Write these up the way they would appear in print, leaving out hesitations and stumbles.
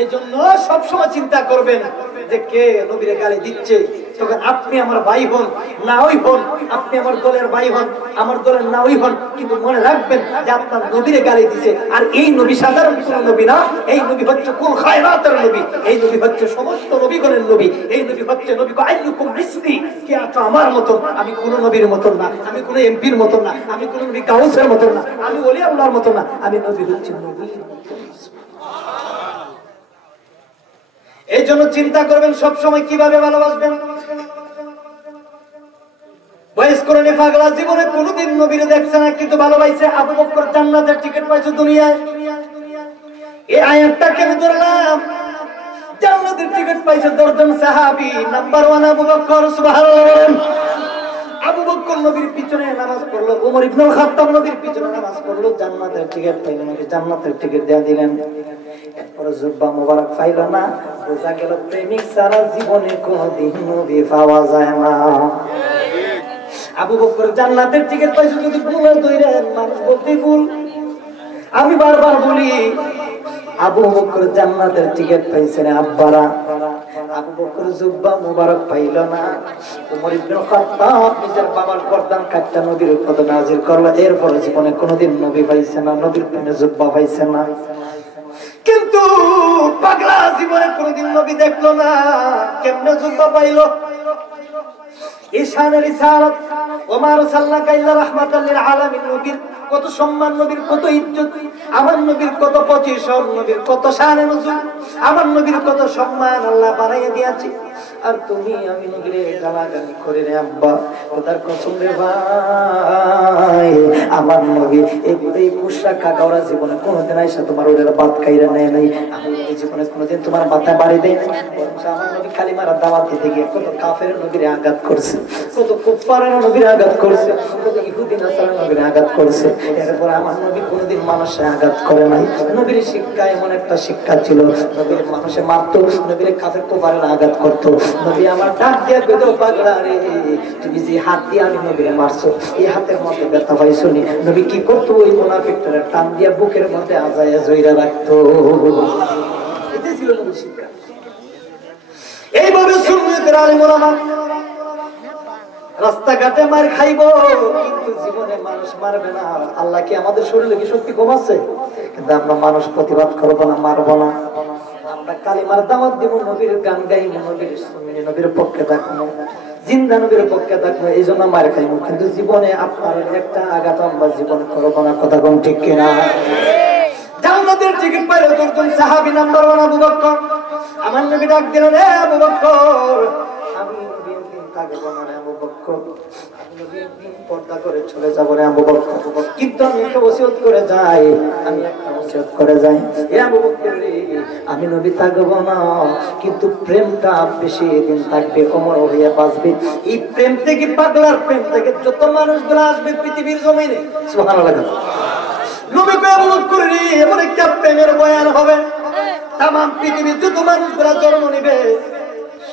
এই জন্য সবসময় চিন্তা করবেন যে কে নবীরে গালি দিচ্ছে, তখন আপনি আমার ভাই হন না ওই হন, আপনি আমার দলের ভাই হন আমার দলের না ওই হন, কিন্তু মনে রাখবেন যে আপনার নবীরে গালি দিছে। আর এই নবী সাধারণ কোন নবী না, এই নবী হচ্ছে কুল খায়রাতের নবী, এই নবী হচ্ছে সমস্ত নবীগণের নবী, এই নবী হচ্ছে নবী আইয়ুকুম মিসলি, কে আছো আমার মতন, আমি কোন নবীর মতন না, আমি কোন এমপির মতন না, আমি কোন নবী গাউসের মতন না, আমি ওলি আল্লাহর মতন না, আমি নবী হচ্ছে নবী। এই জন্য চিন্তা করবেন সব সময় কিভাবে ভালোবাসবেন। বয়স করে পাগলা জীবনে কোনোদিন নবীরে দেখছে না, কিন্তু ভালোবাসে। আবু বকর জান্নাতের টিকিট পাইছে দুনিয়ায়, এই আয়াতটা কেন ধরলাম? জান্নাতের টিকিট পাইছে 10 জন সাহাবী, নাম্বার 1 আবু বকর, সুবহানাল্লাহ। আবু বকর নবীর পিছনে নামাজ পড়লো, ওমর ইবনে খাত্তাব নবীর পিছনে নামাজ পড়লো, জান্নাতের টিকিট পাইলো, নবী জান্নাতের টিকিট দিয়ে দিলেন। এরপরে জুব্বা মোবারক পাইল না, বোঝা গেল প্রেমিক সারা জীবনে কোনদিন নবী পাওয়া যায় না। আবু বকর জান্নাতের টিকিট পাইছে, যদি ভুল ধরেন মানুষ বলতে ভুল। আমি বারবার বলি আবু বকর জান্নাতের টিকিট পাইছে না আব্বারা, আবু বকর জুব্বা মোবারক পাইল না। ওমর ইবনে খাত্তাব নিজের বাবার গর্দান কাটটা নবীর উপর নাযিল করলো, এরপর জীবনে কোনদিন নবী পাইছে না, নবীর প্রেমে জুব্বা পাইছে না। কিন্তু পাগলা জীবনে কোনদিন নবী দেখলো না, কেমনে জুব্বা পাইলো? ঈশানের ইশারাত ওমা রাসালনাকা ইল্লা রাহমাতাল লিল আলামিন, নবীর কত সম্মান, নবীর কত ইজ্জত, আমার নবীর কত পজিশন, নবীর কত শানে নজুল, আমার নবীর কত সম্মান আল্লাহ বানাইয়া দিয়েছে। আর তুমি আমি নবীরে গালাগালি করে রে আব্বা, ওটার কসম রে ভাই, আমার নবী এই পুষরা কাকাওরা জীবনে কোনোদিন আইসা তোমার ওদের ভাত খাইরা নেয় নাই, আমি জীবনে কোনোদিন তোমার মাথায় বাড়ি দেয় নাই। আমার নবী কালিমার দাওয়াত দিতে গিয়ে কত কাফের নবীরে আঘাত করছে, কত কুফারের নবীরে আঘাত করছে, কত ইহুদি নাসারা নবীরে আঘাত করছে। এরপর আমার নবী কোনোদিন মানুষে আঘাত করে নাই। নবীর শিক্ষা এমন একটা শিক্ষা ছিল, নবীর মানুষে মারতো, নবীর কাফের কুফারের আঘাত করতো। নবী আমার ডাক দিয়ে বেদো পাগলা রে, তুমি যে হাত দিয়ে আমি নবীরে মারছো, এই হাতের মধ্যে ব্যথা পাইছো নি? নবী কি করতো? ওই মুনাফিকটারে টান দিয়া বুকের মধ্যে আজায়া জইরা রাখতো। এটা ছিল নবীর শিক্ষা। এইভাবে সুন্নতের আলেম ওলামা রাস্তাঘাটে মার খাইব, কিন্তু জীবনে মানুষ মারবে না। আল্লাহ কি আমাদের শরীরে কি শক্তি কম আছে? কিন্তু আমরা মানুষ প্রতিবাদ করবো না, মারবো না। আমরা কালিমার দাওয়াত দিব, নবীর গান গাইব, নবীর সুন্নি নবীর পক্ষে থাকবো, জিন্দা নবীর পক্ষে থাকবো, এই জন্য মার খাইব। কিন্তু জীবনে আপনার একটা আঘাত আমরা জীবনে করবো না, কথা কোন ঠিক কিনা? জান্নাতের টিকিট পাইলো 10 জন সাহাবী, নাম্বার 1 আবু বকর। আমার নবী ডাক দিলেন, হে আবু বকর, আমি নবীর দিন থাকবো না রে আবু বকর, আমি নবীর দিন পর্দা করে চলে যাবো রে আবু বকর, কিন্তু আমি একটা ওসিয়ত করে যাই, আমি একটা ওসিয়ত করে যাই, হে আবু বকর রে, আমি নবী থাকবো না, কিন্তু প্রেমটা বেশি দিন থাকবে, অমর হইয়া বাঁচবে। এই প্রেম থেকে, পাগলার প্রেম থেকে যত মানুষগুলো আসবে পৃথিবীর জমিনে, সুবহানাল্লাহ, নবী কয় আবু বকর রে, এমন একটা প্রেমের বয়ান হবে, তাম পৃথিবীর যত মানুষগুলা জন্ম নিবে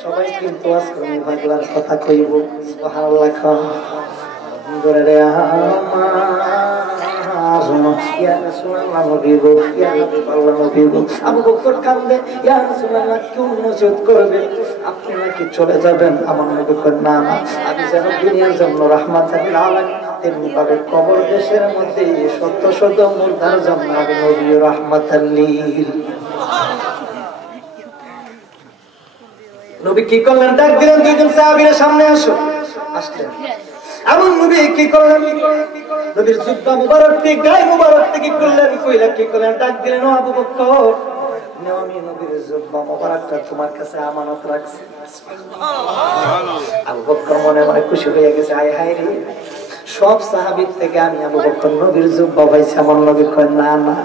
সবাই কিন্তু আজকে পাগলার কথা কইব। সুবহানাল্লাহ। ধরে রে ইয়া রাসূলুল্লাহ, নবী গো, ইয়া হাবিবাল্লাহ, নবী গো। আবু বকর কান্দে, ইয়া রাসূলুল্লাহ, কোন নসিহত করবে? আপনি নাকি চলে যাবেন? আমার নবী কয়, না না, আমি যেন দুনিয়ার জন্য রাহমাতুল লিল আলামিন, তেমনি ভাবে কবর দেশের মধ্যে শত শত মুর্দার জন্য আমি নবী রাহমাতুল লিল। নবী কি করলেন? ডাক দিলেন, 2 জন সাহাবীর সামনে আসো। আসলেন, এমন নবী কি করলেন? নবীর জুব্বা মুবারক থেকে, গায়ে মুবারক থেকে করলেন, কইলা কি করলেন? ডাক দিলেন, ও আবু বকর, আমি নবীর জুব্বা মুবারকটা তোমার কাছে আমানত রাখছি। আবু বকর মনে মনে খুশি হয়ে গেছে, হায় হায় রে, সব সাহাবীর থেকে আমি আবু বকর নবীর জুব্বা পাইছি। আমার নবী কয়, না না।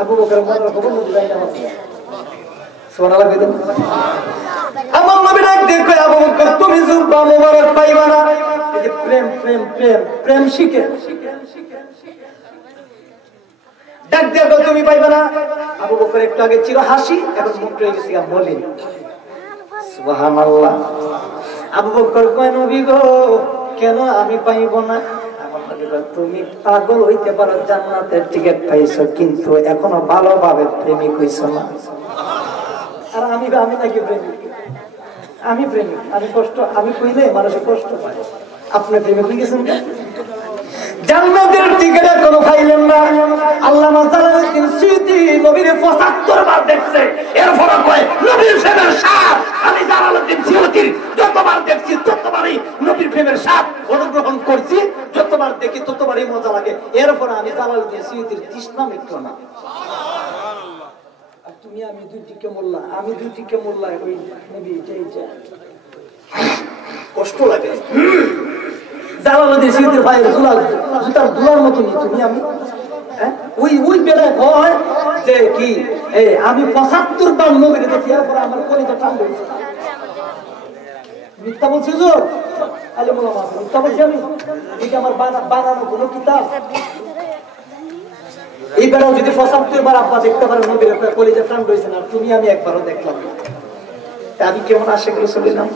আবু বকর মনে খবর নবী যাই না, সুবহানাল্লাহ। আমার নবী ডাক দিয়ে কয়, আবু বকর তুমি জুব্বা মুবারক পাইবা না। এই যে প্রেম প্রেম প্রেম প্রেম শিখে ডাক দিয়ে কয়, তুমি পাইবা না। আবু বকর একটু আগে ছিল হাসি, এখন মুখ হয়ে গেছে মলিন। সুবহানাল্লাহ। আবু বকর কয়, নবী গো, কেন আমি পাইব না? আমার নবী কয়, তুমি পাগল হইতে পারো, জান্নাতের টিকিট পাইছো, কিন্তু এখনো ভালোভাবে প্রেমিক হইছো না। আর আমি নাকি প্রেমিক? আমি প্রেমিক, আমি কইলে মানুষের কষ্ট পায়। আপনি প্রেমিক হয়ে গেছেন কেন? জান্নাতের টিকিট কোনো পাইলেন না। আল্লামা জালালউদ্দিন সুয়ুতী নবীর ৭৫ বার দেখছে, এরপর কয় নবীর প্রেমের স্বাদ আমি জালালউদ্দিন সুয়ুতীর যতবার দেখছি ততবারই নবীর প্রেমের স্বাদ অনুগ্রহণ করছি, যতবার দেখি ততবারই মজা লাগে। এরপর আমি জালালউদ্দিন সুয়ুতীর তৃষ্ণা মিটল না। আর তুমি আমি দুইটিকে মোল্লা ওই নবী কষ্ট লাগে। জালালউদ্দিন সুয়ুতীর ভাইয়ের জুতার দুলার মতো নি তুমি আমি। ওই বেড়া হয় যে কি আমি ৭৫ বার নবীর দেখি, এরপর আমার কলিজা টান দিয়েছে। মিথ্যা বলছি হুজুর? আলেমুল ওলামা মিথ্যা বলছি আমি? এটা আমার বানানো কোনো কিতাব? এই বেড়াও যদি ৭৫ বার আব্বা দেখতে পারে নবীর কলিজা টান দিয়েছে না, তুমি আমি একবারও দেখলাম না, আমি কেমন আশা করে চলিলাম।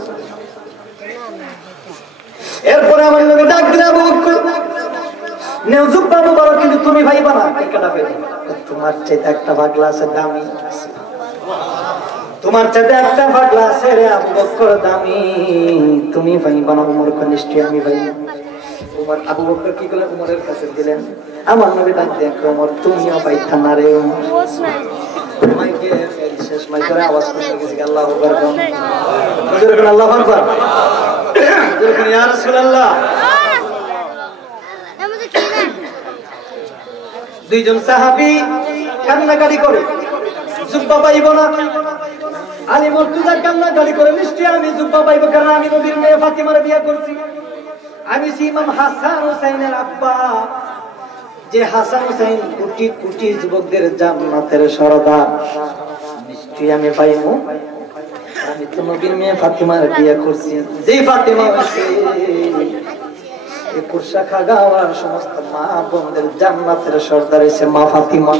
এরপরে আমার নবী ডাক দিলেন, আবু বকর নেউজুব বাবু বড়, কিন্তু তুমি ভাইবা না। তোমার চাইতে একটা পাগলা আছে দামি, তোমার চাইতে একটা পাগলা আছে রে আবু বকর দামি, তুমি ভাইবা না। উমর কো নিশ্চয় আমি ভাই। উমর আবু বকর কি করলেন? উমরের কাছে দিলেন। আমার নবী ডাক দেন, উমর তুমিও পাইতা না রে। মাইকে শেষ মাইক করে আওয়াজ করতে গেছে, আল্লাহু আকবার। হুজুর কোন আল্লাহু আকবার, হুজুর কোন ইয়া রাসূলুল্লাহ। দুইজন সাহাবী কান্নাকাটি করে, জুব্বা পাইব না। আলী মুর্তজা কান্নাকাটি করে, নিশ্চয় আমি জুব্বা পাইব, কারণ আমি নবীর মেয়ে ফাতিমার বিয়ে করছি। আমি ইমাম হাসান হুসাইনের আব্বা, যে হাসান হুসাইন কোটি কোটি যুবকদের জান্নাতের সরদার, নিশ্চয় আমি পাইব। আমি তো নবীর মেয়ে ফাতিমার বিয়ে করছি, যে ফাতিমা সমস্ত মা বোনদের জান্নাতের সর্দার এসে মা ফাতিমা।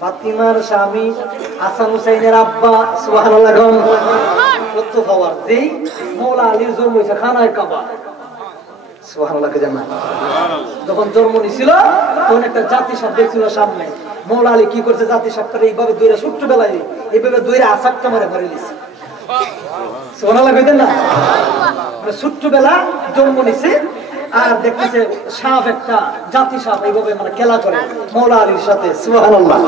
ফাতিমার স্বামী হাসান হুসাইনের আব্বা সুবহানাল্লাহ কত পাওয়ার, যেই মওলা আলীর জন্ম হয়েছে খানায় কাবা। সুবহানাল্লাহ জানা যখন জন্ম নিছিল তখন একটা জাতি সাপ দেখছিল সামনে। মওলা আলী কি করছে, জাতি সাপটারে এইভাবে দইরা ছোট্টবেলায় এইভাবে দইরা আসাকটা মারে দিছে। সুবহানাল্লাহ কইতেন না? ছোট্টবেলা জন্ম নিছে আর দেখতেছে সাপ, একটা জাতি সাপ এইভাবে মানে খেলা করে মওলা আলীর সাথে। সুবহানাল্লাহ।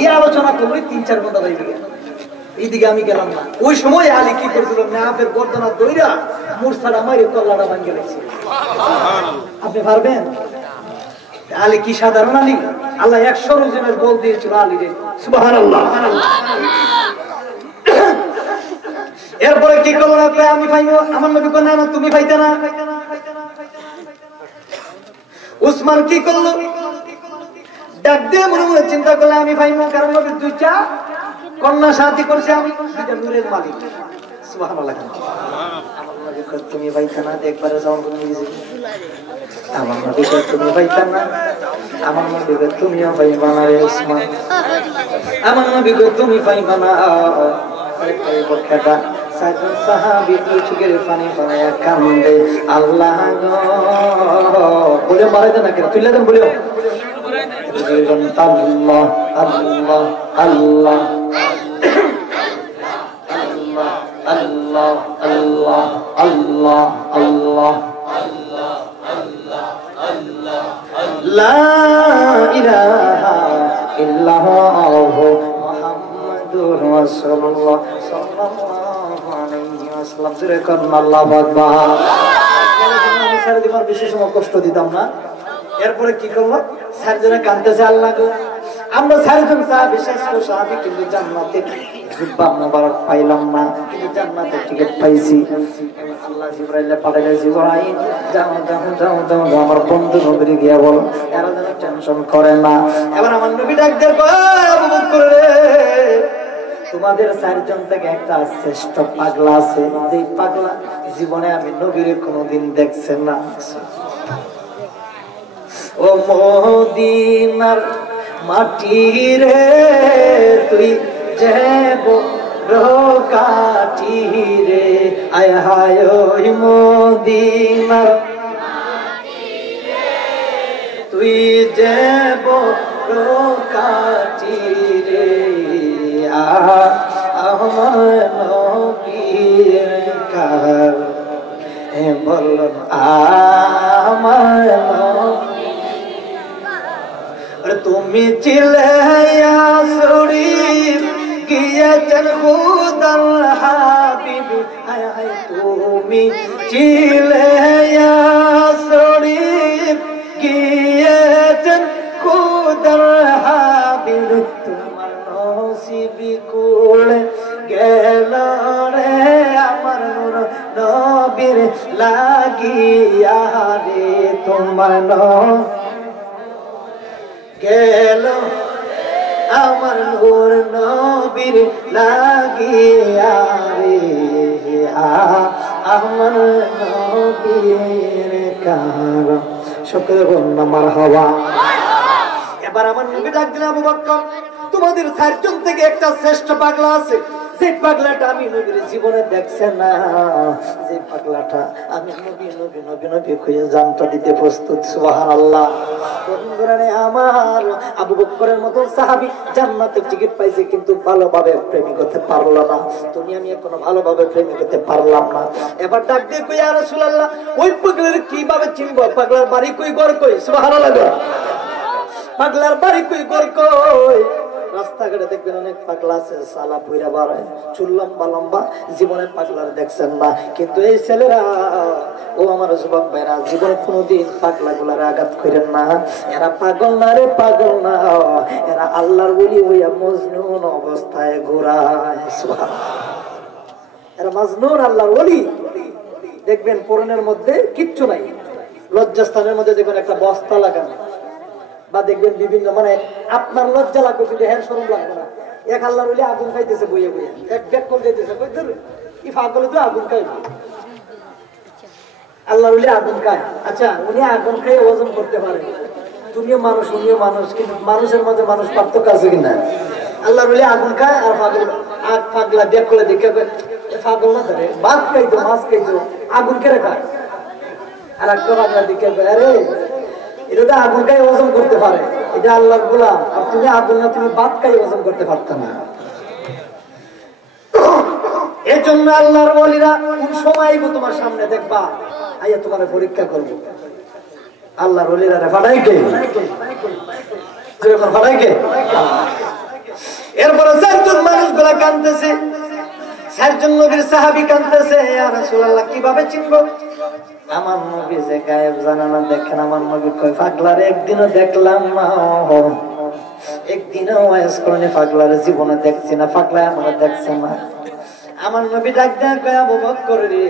এই আলোচনা করলে ৩-৪ ঘন্টা হয়ে গেল, এইদিকে আমি গেলাম না। ওই সময় আলী কি করছিল, নাফের গর্দনা দইরা মুরসাটা মাইরে কল্লাটা ভাঙে গেছে। আপনি পারবেন? আলী কি সাধারণ আলী? আল্লাহ ১০০ জনের বল দিয়েছিল আলীরে। সুবহানাল্লাহ। এরপরে কি করলো, আমি পাইবো। আমার নবী কো না না তুমি পাইতে না। উসমান কি করলো, ডাক দিয়ে মনে মনে চিন্তা করলে আমি পাইবো, কারণ নবীর 2টা কন্যা সাথী করছে, আমি 2টা নূরের মালিক। সুবহানাল্লাহ। আমার নবী কো তুমি পাইতে না, একবারে যাও তুমি নিজে। আমার নবী কো তুমি পাইতে না, আমার নবী কো তুমিও পাইবা না রে উসমান। আমার নবী কো তুমি পাইবা না। সাহাবী দুই চোখের পানি ফেলাইয়া কান্দে, আল্লাহ গো বলে মারা দেন না কেন, তুলে দেন বলে আল্লাহ আল্লাহ আল্লাহ আল্লাহ আল্লাহ আল্লাহ আল্লাহ লা ইলাহা ইল্লাল্লাহু মুহাম্মাদুর রাসূলুল্লাহ সাল্লাল্লাহু আলাইহি ওয়াসাল্লাম। জোরে করুন আল্লাহু আকবার। আমি সারা জীবন বেশি সময় কষ্ট দিতাম না। এরপরে কি করলো, চারজনে কাঁদতেছে, আল্লাহ গো আমরা 4 জন সাহাবী, শ্রেষ্ঠ সাহাবী, কিন্তু জান্নাতের জুব্বা মোবারক পাইলাম না, কিন্তু জান্নাতের টিকিট পাইছি। আল্লাহ জিবরাইল পাঠাইলেন, জিবরাইল যাও যাও যাও যাও আমার বন্ধু নবীর গিয়া বলো, এরা যেন টেনশন করে না। এবার আমার নবী ডাক দিয়ে কয়, আবু বকর রে, তোমাদের 4 জন থেকে একটা শ্রেষ্ঠ পাগলা আছে, যে পাগলা জীবনে আমি নবীর কোনোদিন দেখছে না। ও মদিনার মাটি রে তুই যাব রকাটি রে, আয় হায় ওই মদিনার মাটি রে তুই যাব রকাটি রে, আমার নবীর কার বলুন আমার নবী তুমি ছিলে শরীফ গিয়েছেন খুদার হাবিব হায় হায় তুমি ছিলে শরীফ গিয়েছেন খুদার হাবিব তোমার নসিবি কুলে গেল রে আমার নূর নবীর লাগিয়া রে তোমার গেল আমার নূর নবীর লাগিয়া রে আমার নবীর কার সকলে বলুন মারহাবা। এবার আমার নবী ডাক দিলেন আবু বকর তোমাদের চারজন থেকে একটা শ্রেষ্ঠ পাগলা আছে যে পাগলাটা আমি নবীর জীবনে দেখছে না যে পাগলাটা আমি নবী নবী নবী নবী খুঁজে জানটা দিতে প্রস্তুত সুবহানাল্লাহ। আমার আবু বকরের মতো সাহাবী জান্নাতের টিকিট পাইছে কিন্তু ভালোভাবে প্রেমিক হতে পারলো না তুমি আমি এখনো ভালোভাবে প্রেমিক হতে পারলাম না। এবার ডাক দিয়ে কই ইয়া রাসূলুল্লাহ ওই পাগলার কিভাবে চিনবো পাগলার বাড়ি কই ঘর কই সুবহানাল্লাহ পাগলার বাড়ি কই ঘর কই রাস্তাঘাটে দেখবেন অনেক পাগলা আছে সালা পুইরা বার হয় চুল লম্বা লম্বা জীবনে পাগলার দেখছেন না কিন্তু এই ছেলেরা ও আমার যুবক ভাইরা জীবনে কোনোদিন পাগলা গুলার আঘাত করেন না এরা পাগল না রে পাগল না এরা আল্লাহর ওলি হইয়া মজনুন অবস্থায় ঘোরায় এরা মজনুন আল্লাহর ওলি দেখবেন পরনের মধ্যে কিচ্ছু নাই লজ্জাস্থানের মধ্যে দেখবেন একটা বস্তা লাগানো বা দেখবেন বিভিন্ন মানে আপনার লজ্জা লাগবে কিন্তু হ্যাঁ শরম লাগবে না এক আল্লাহর ওলি আগুন খাইতেছে বইয়ে বইয়ে এক ব্যাগ কল দিতেছে কই ধর ই পাগল তো আগুন খাইবে আল্লাহর ওলি আগুন খায় আচ্ছা উনি আগুন খেয়ে ওজন করতে পারে তুমিও মানুষ উনিও মানুষ কিন্তু মানুষের মধ্যে মানুষ পার্থক্য আছে কিনা আল্লাহর ওলি আগুন খায় আর পাগল আগ পাগলা ব্যাগ করে দেখে পাগল না ধরে ভাত খাইতো মাছ খাইতো আগুন কেড়ে খায় আর একটা পাগলা দেখে আরে এটা তো আগুন খাই ওজন করতে পারে এটা আল্লাহর গোলাম আর তুমি আগুন না তুমি ভাত খাই ওজন করতে পারত না এই জন্য আল্লাহর ওলিরা কোন সময় তোমার সামনে দেখবা আইয়া তোমার পরীক্ষা করবো আল্লাহর ওলিরা ফাটাই কে ফাটাই কে এরপরে চারজন মানুষ গুলা কাঁদতেছে চারজন নবীর সাহাবী কাঁদতেছে ইয়া রাসূলুল্লাহ কিভাবে চিনবো আমার নবী যে গায়েব জানে না দেখেন আমার নবী কয় পাগলার একদিনও দেখলাম না একদিনও ওয়াজ করনি পাগলার জীবনে দেখছি না পাগলা আমার দেখছে না আমার নবী ডাক দেয়া কয় আবু বকর রে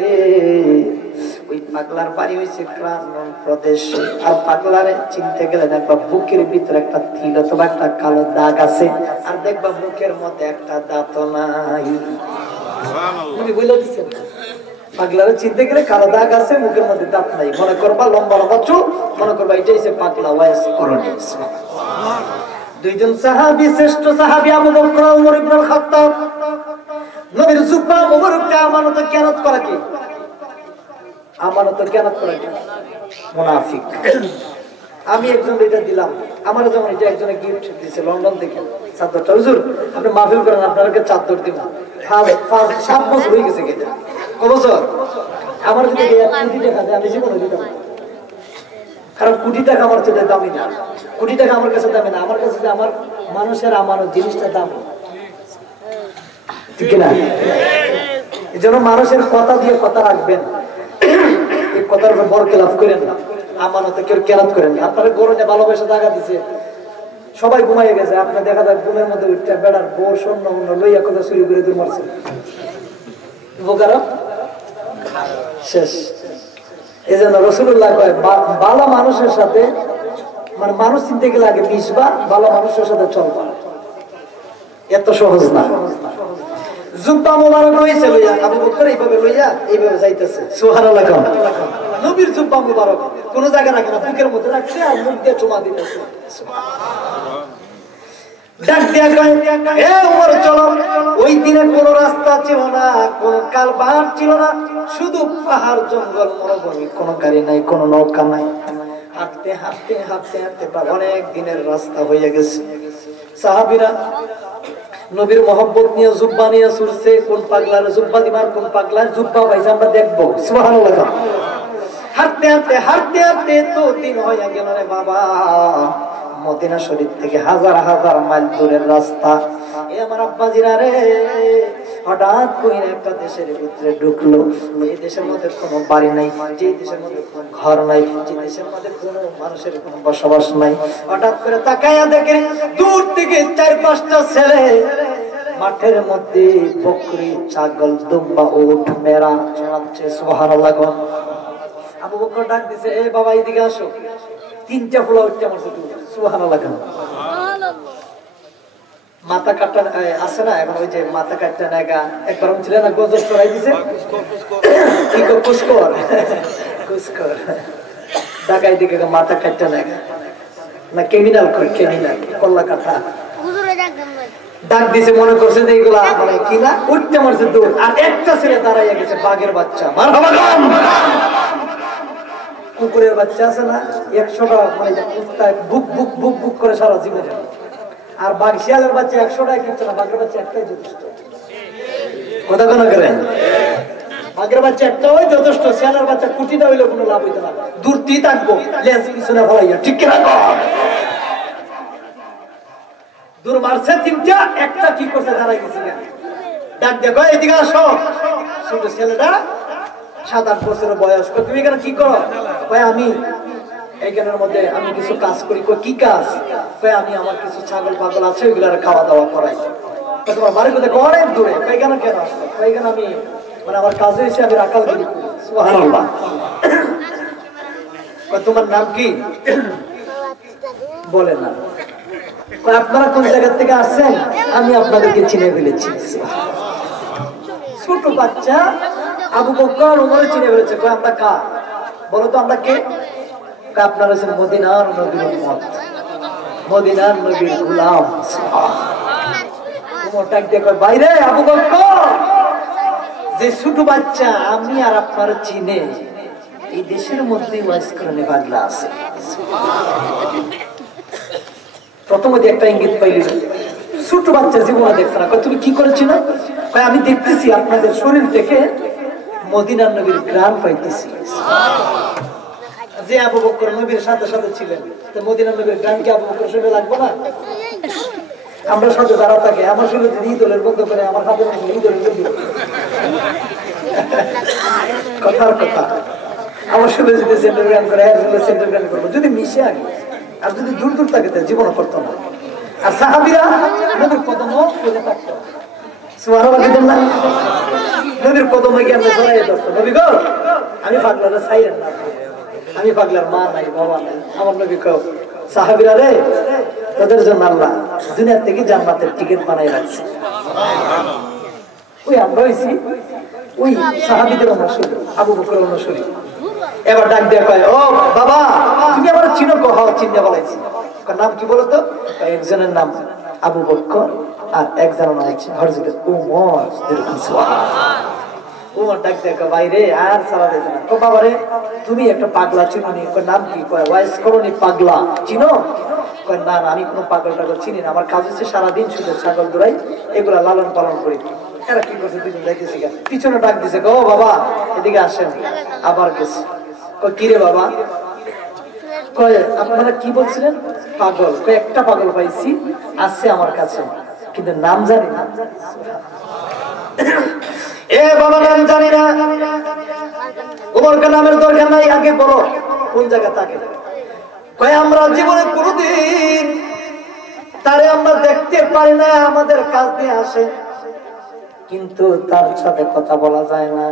ওই পাগলার বাড়ি হইছে গ্রামীণ প্রদেশে আর পাগলারে চিনতে গেলে দেখবা বুকের ভিতরে একটা তিল অথবা একটা কালো দাগ আছে আর দেখবা বুকের মধ্যে একটা দাঁত নাই তুমি বলে দিচ্ছেন পাগলারে চিনতে গেলে কালো দাগ আছে মুখের মধ্যে দাঁত নাই মনে করবা লম্বা লম্বা চুল মনে করবা এটাই হচ্ছে পাগলা ওয়াইস করণী দুইজন সাহাবী শ্রেষ্ঠ সাহাবী আবু বকর ওমর ইবনে খাত্তাব নবীর জুব্বা মুবারককে আমানত কিয়ানত করা কি আমানত কিয়ানত করা কি মুনাফিক আমি একজন এটা দিলাম আমার যেমন এটা একজনে গিফট দিয়েছে লন্ডন থেকে চাদরটা হুজুর আপনি মাহফিল করেন আপনাকে চাদর দিব 7 বছর হয়ে গেছে এটা কত বছর আমার যদি 1 কোটি টাকা দেয় আমি জীবনে দিতাম কারণ কোটি টাকা আমার কাছে দামি না কোটি টাকা আমার কাছে দামি না আমার কাছে আমার মানুষের আমানত জিনিসটা দাম ঠিক না এই জন্য মানুষের কথা দিয়ে কথা রাখবেন এই কথার উপর বরকত লাভ করেন না আমানতে কেউ কেরাত করেন না আপনারা গরমে ভালোবাসা টাকা দিছে সবাই ঘুমাইয়ে গেছে আপনি দেখা যায় ঘুমের মধ্যে উঠতে বেড়ার বোর শূন্য অন্য লইয়া কথা চুরি করে দূর মারছে শেষ এই জন্য রাসূলুল্লাহ কয় ভালো মানুষের সাথে মানে মানুষ চিনতে গেলে আগে মিশবা ভালো মানুষের সাথে চলবা এত সহজ না জুব্বা মুবারক হইছে লইয়া আবু বকর এইভাবে যাইতেছে সুবহানাল্লাহ নবীর জুব্বা মুবারক কোন জায়গা রাখে না বুকের মধ্যে রাখছে আর মুখ দিয়ে চুমা দিতেছে ডাক দিয়া কয় এ ওমর চলো ওই দিনে কোনো রাস্তা ছিল না কোনো কালভার্ট ছিল না শুধু পাহাড় জঙ্গল মরুভূমি কোনো গাড়ি নাই কোনো নৌকা নাই হাঁটতে হাঁটতে হাঁটতে হাঁটতে অনেক দিনের রাস্তা হয়ে গেছে সাহাবীরা নবীর মহব্বত নিয়ে জুব্বা নিয়ে ছুটছে, কোন পাগলার জুব্বা দিমার, কোন পাগলার জুব্বা পাইছে আমরা দেখবো। সুবহানাল্লাহ। হাঁটতে হাঁটতে হাঁটতে হাঁটতে তো দিন হয়ে গেল রে বাবা। মদিনা শরীফ থেকে হাজার হাজার মাইল দূরের রাস্তা। এ আমার আব্বাজিরা রে, হঠাৎ করে একটা দেশের ভিতরে ঢুকলো। এই দেশের মধ্যে কোনো বাড়ি নাই, যে দেশের মধ্যে কোনো ঘর নাই, যে দেশের মধ্যে কোনো মানুষের কোনো বসবাস নাই। হঠাৎ করে তাকায়া দেখে দূর থেকে 4-5টা ছেলে মাঠের মধ্যে বকরি, ছাগল, দুম্বা, উট, মেরা চড়াচ্ছে। সুবহানাল্লাহ। আবু বকর ডাক দিছে, এ বাবা এদিকে আসো। 3টা ফুলা উঠতে আমার সাথে। সুবহানাল্লাহ। মাথা কাটা আছে না এখন, ওই যে মাথা কাটটা নাগা একবার ছিল না, গজব চড়াই দিছে। কি কো কুসকর, কুসকর ঢাকায় দিকে মাথা কাটটা নাগা না, ক্রিমিনাল করে, ক্রিমিনাল কল্লা কাটা ডাক দিছে। মনে করছে যে এইগুলা মানে কি না, উঠতে মারছে দৌড়। আর একটা ছেলে দাঁড়াইয়া গেছে, বাঘের বাচ্চা, মারহাবা গাম। কুকুরের বাচ্চা আছে না, 100টা মানে কুত্তায় বুক বুক বুক বুক করে সারা জীবনে। আর বাঘ শিয়ালের বাচ্চা 100টা কিনছে না, বাঘের বাচ্চা একটাই যথেষ্ট। কথা কোনো করেন, বাঘের বাচ্চা একটাই যথেষ্ট। শিয়ালের বাচ্চা কুটিটা হইলে কোনো লাভ হইতো না, দূরটি থাকবো লেজ পিছনে ফলাইয়া। ঠিক কিনা? দূর মারছে 3টা, একটা কি করছে দাঁড়াই গেছে। ডাক দেখো, এদিকে আসো। ছোট ছেলেটা 7-8 বছরের বয়স। তুমি এখানে কি করো? ভাই আমি এইখানের মধ্যে আমি কিছু কাজ করি। কি কাজ? আমি আমার কিছু ছাগল পাগল আছে, ওইগুলার খাওয়া দাওয়া করাই। তোমার বাড়ি কোথায়? অনেক দূরে। এখানে কেন আসতো? এখানে আমি মানে আমার কাজ হয়েছে, আমি রাখালগিরি করি। সুবহানাল্লাহ। তোমার নাম কি? বলে না। আপনারা কোন জায়গা থেকে আসছেন? আমি আপনাদেরকে চিনে ফেলেছি। ছোট বাচ্চা আবু বকর ওমর চিনে ফেলেছে। আমরা কার? বলো তো আমরা কে? আপনারা হচ্ছেন মদিনার নবীর উম্মত, মদিনার নবীর গোলাম। ওমর ডাক দিয়ে কয়, বাইরে আবু বকর, যে ছোট বাচ্চা আমি আর আপনারা চিনে, এই দেশের মধ্যে ওয়াজ করনে পাগলা আছে। প্রথমে একটা ইঙ্গিত পাইলি, ছোট বাচ্চা জীবনে দেখছে না। তুমি কি করেছিল? আমি দেখতেছি আপনাদের শরীর থেকে মদিনার নবীর গ্রাম পাইতেছি। যে আবু বকর নবীর সাথে সাথে ছিলেন, তো মদিনার নবীর গ্রাম কি আবু বকর শরীরে লাগবে না? আমরা সাথে যারা থাকে, আমার শরীরে ঈদলের বন্ধ করে আমার হাতে ঈদলের কথার কথা, আমার শরীরে যদি সেন্টার গ্রাম করে সেন্টার গ্রাম করবো, যদি মিশে আগে। আর যদি দূর দূর থাকে জীবনও করতো না। আর সাহাবীরা নবীর কদম করে থাকতো। সুবহানাল্লাহ। নবীর কদম আমরা জড়াই ধরতো। নবী গো, আমি পাগলার ছাইরেন না, আমি পাগলার মা নাই, বাবা নাই। আমার নবী কও, সাহাবীরা রে, তাদের জন্য আল্লাহ দুনিয়া থেকে জান্নাতের টিকিট বানাই রাখছে। ওই আমরা হইছি ওই সাহাবীদের অনুসারী, আবু বকরের অনুসারী। এবার ডাক দিয়ে কয়, ও বাবা, তুমি আমার চিনো? কহ, চিনতে বলাইছি। নাম কি বলতো? একজনের নাম আবু বকর আর একজনের নাম হচ্ছে হযরত ওমর। ওমর ডাক দিয়ে কয়, বাইরে আর সারা দিতে না। বাবা রে, তুমি একটা পাগলা চিনো নি? নাম কি? কয় ওয়াইস করনি পাগলা চিনো? কয় না না, আমি কোনো পাগল টাগল চিনি না। আমার কাজ হচ্ছে সারাদিন শুধু ছাগল দৌড়াই, এগুলা লালন পালন করি। এরা কি করছে? দুজন যাইতেছি, পিছনে ডাক দিছে, ও বাবা এদিকে আসেন। আবার গেছে। কিরে বাবা? কয় আপনারা কি বলছিলেন? পাগল। একটা পাগল পাইছি, আছে আমার কাছে, কিন্তু নাম জানি না। এ বাবা, নাম জানি না। ওমরকে নামের দরকার নাই, আগে বলো কোন জায়গা থাকে। কয় আমরা জীবনে কোনদিন তারে আমরা দেখতে পারি না, আমাদের কাজ দিয়ে আসে, কিন্তু তার সাথে কথা বলা যায় না।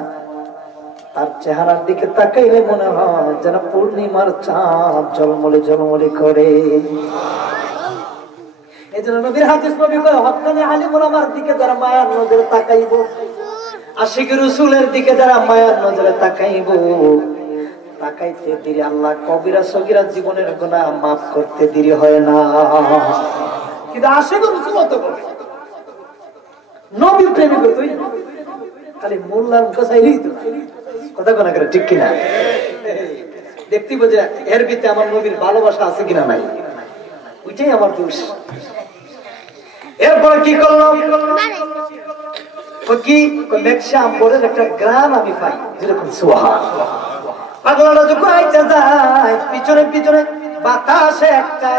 তার চেহারার দিকে তাকাইলে মনে হয় যেন পূর্ণিমার চাঁদ ঝলমলে ঝলমলে করে। এই জন্য নবীর হাদিস নবী কয়, হক্কানি আলিম ওলামার দিকে যারা মায়ার নজরে তাকাইব, আশিক রাসূলের দিকে যারা মায়ার নজরে তাকাইব, তাকাইতে দেরি আল্লাহ কবিরা সগীরা জীবনের গুনাহ মাফ করতে দেরি হয় না। কিন্তু আশিক রাসূল তো করে নবী প্রেমিক তুই খালি মোল্লার মুখাইলেই তো কথা কোনা করে, ঠিক কিনা? দেখতে বোঝা এর ভিতরে আমার নবীর ভালোবাসা আছে কিনা নাই, ওইটাই আমার দোষ। এরপরে কি করলাম কি মেঘশা আম্বরের একটা গ্রাম আমি পাই যেরকম সুবহানাল্লাহ। পাগলাটা যখন আইতে যায় পিছনে পিছনে বাতাসে একটা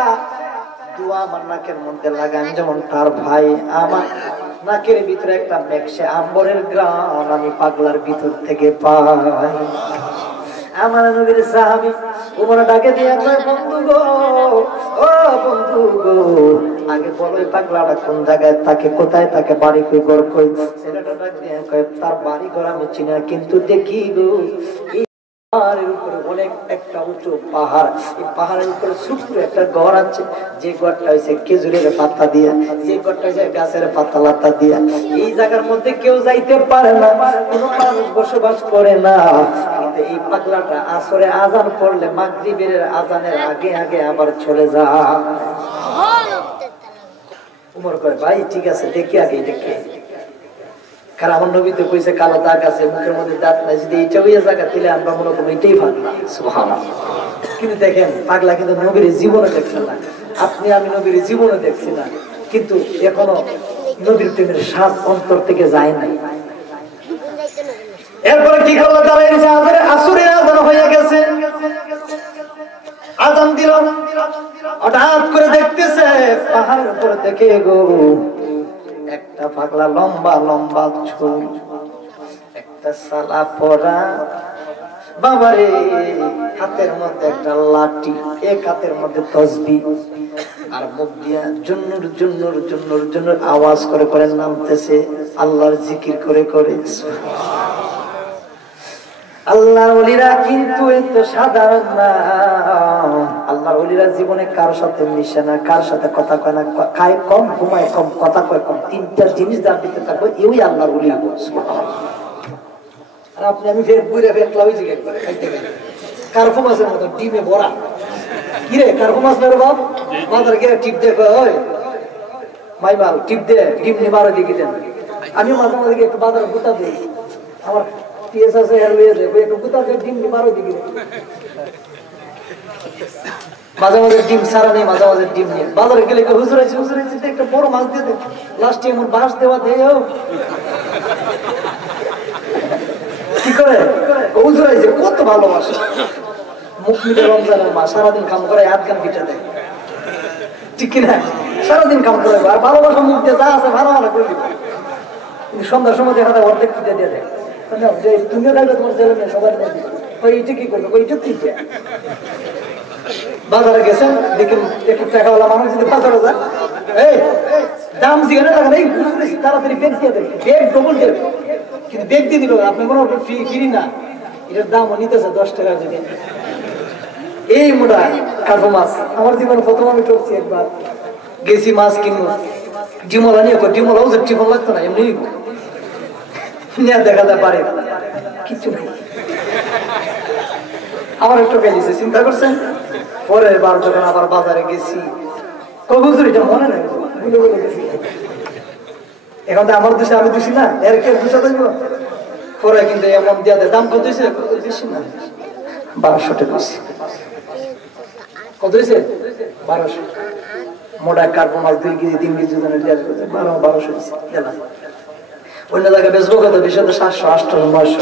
দোয়া আমার নাকের মধ্যে লাগান যেমন তার ভাই আমার নাকের ভিতরে একটা মেঘশা আম্বরের গ্রাম আমি পাগলার ভিতর থেকে পাই। আমার নবীর সাহাবী ওমর ডাকে দিয়ে কয় বন্ধু গো ও বন্ধু গো আগে বলো পাগলাটা কোন জায়গায় তাকে কোথায় তাকে বাড়ি কই ঘর কই। ছেলেটা ডাক দিয়ে কয় তার বাড়ি ঘর আমি চিনি না কিন্তু দেখি গো পাহাড়ের উপরে অনেক একটা উঁচু পাহাড়, এই পাহাড়ের উপরে ছোট্ট একটা ঘর আছে যে ঘরটা হয়েছে খেজুরের পাতা দিয়া, যে ঘরটা হয়েছে গাছের পাতা লাতা দিয়া। এই জায়গার মধ্যে কেউ যাইতে পারে না, কোনো মানুষ বসবাস করে না। কিন্তু এই পাগলাটা আসরে আজান পড়লে মাগরিবের আজানের আগে আগে আবার চলে যায়। উমর কয় ভাই ঠিক আছে দেখি আগে দেখে, কারণ আমার নবী তো কইছে কালো দাগ আছে মুখের মধ্যে দাঁত নাই, যদি এইটা হইয়া জায়গা দিলে আমরা মনে করবো এটাই পাগলা। সুবহানাল্লাহ। কিন্তু দেখেন পাগলা কিন্তু নবীর জীবনে দেখছে না, আপনি আমি নবীর জীবনে দেখছি না, কিন্তু এখনো নবীর প্রেমের স্বাদ অন্তর থেকে যায় নাই। এরপরে কি করলো তারা এসে আসরের আজান হয়ে গেছে, আজান দিল, হঠাৎ করে দেখতেছে পাহাড়ের উপরে দেখে গো একটা পাগলা লম্বা লম্বা চুল, একটা সালা পরা, বাবারে হাতের মধ্যে একটা লাঠি, এক হাতের মধ্যে তসবিহ, আর মুখ দিয়া জন্নুর জন্নুর জন্নুর জন্নুর আওয়াজ করে করে নামতেছে আল্লাহর জিকির করে করে। আল্লাহর ওলিরা কিন্তু এত সাধারণ না, আল্লাহর ওলিরা জীবনে কার সাথে মিশে না, কার সাথে কথা কয় না, খায় কম, ঘুমায় কম, কথা কয় কম, তিনটা জিনিস যার ভিতরে থাকবে এই আল্লাহর ওলি হবো। আর আপনি আমি ফের বুড়ে ফের ক্লাউজি খাইতে গেলে কার্ফু মাছের মতো ডিমে ভরা, কিরে কার্ফু মাছ মেরে বাপ বাজার গিয়ে টিপ দেখো ওই মাইমাল টিপ দে ডিম নিয়ে বারো দিকে দেন। আমি মাঝে মাঝে একটু বাজারে গুতা দিই, আমার পিএস আছে একটু গুতা দিয়ে ডিম নিয়ে বারো দিকে, মাঝে মাঝে ডিম সারা নেই, মাঝে মাঝে ডিম নিয়ে বাজারে গেলে হুজুর আছে একটা বড় মাছ দিয়ে দে, লাস্টে এমন বাঁশ দেওয়া দেয় কি করে হুজুর আছে কত ভালোবাসে, মুখ মিলে রমজানের মাস সারাদিন কাম করে হাত গান পিঠা দেয়, ঠিক কিনা সারাদিন কাম করে আর ভালোবাসা মুখ দিয়ে যা আছে ভালো ভালো করে দিব, কিন্তু সন্ধ্যার সময় দেখা যায় অর্ধেক পিঠা দিয়ে দেয়, তুমিও থাকবে তোমার ছেলে মেয়ে সবাই এইটা কি করবে এইটা ঠিক। বাজারে গেছেন দেখেন একটু টাকাওয়ালা মানুষ যদি বাজারে যায় এই দাম জিজ্ঞাসা টাকা নেই তাড়াতাড়ি বেগ দিয়ে দেবে, বেগ ডবল দেবে, কিন্তু বেগ দিয়ে দিল আপনি কোনো ফ্রি না, এটার দামও নিতেছে 10 টাকা যদি। এই মোটা কার্পো মাছ আমার জীবনে প্রথম আমি ঠকছি, একবার গেছি মাছ কিনবো, ডিমলা নিয়ে ডিমলা ওদের টিফন লাগতো না এমনি নিয়ে দেখা যায় পারে কিছু নেই, আমার একটু গেছে চিন্তা করছেন। পরের বার যখন আবার বাজারে গেছি এটা মনে নাই ভুলে ভুলে গেছি, এখন তো আমার দেশে আমি দিছি না এর কেউ দুশো দেব পরে কিন্তু এমন দিয়া দেয় দাম কত হয়েছে দিছি না 1200 টাকা, কত হয়েছে 1200, মোটা কার্পো মাছ 2 কেজি 3 কেজি 1200 দিলাম। অন্য জায়গায় বেচবো কত 700 800 900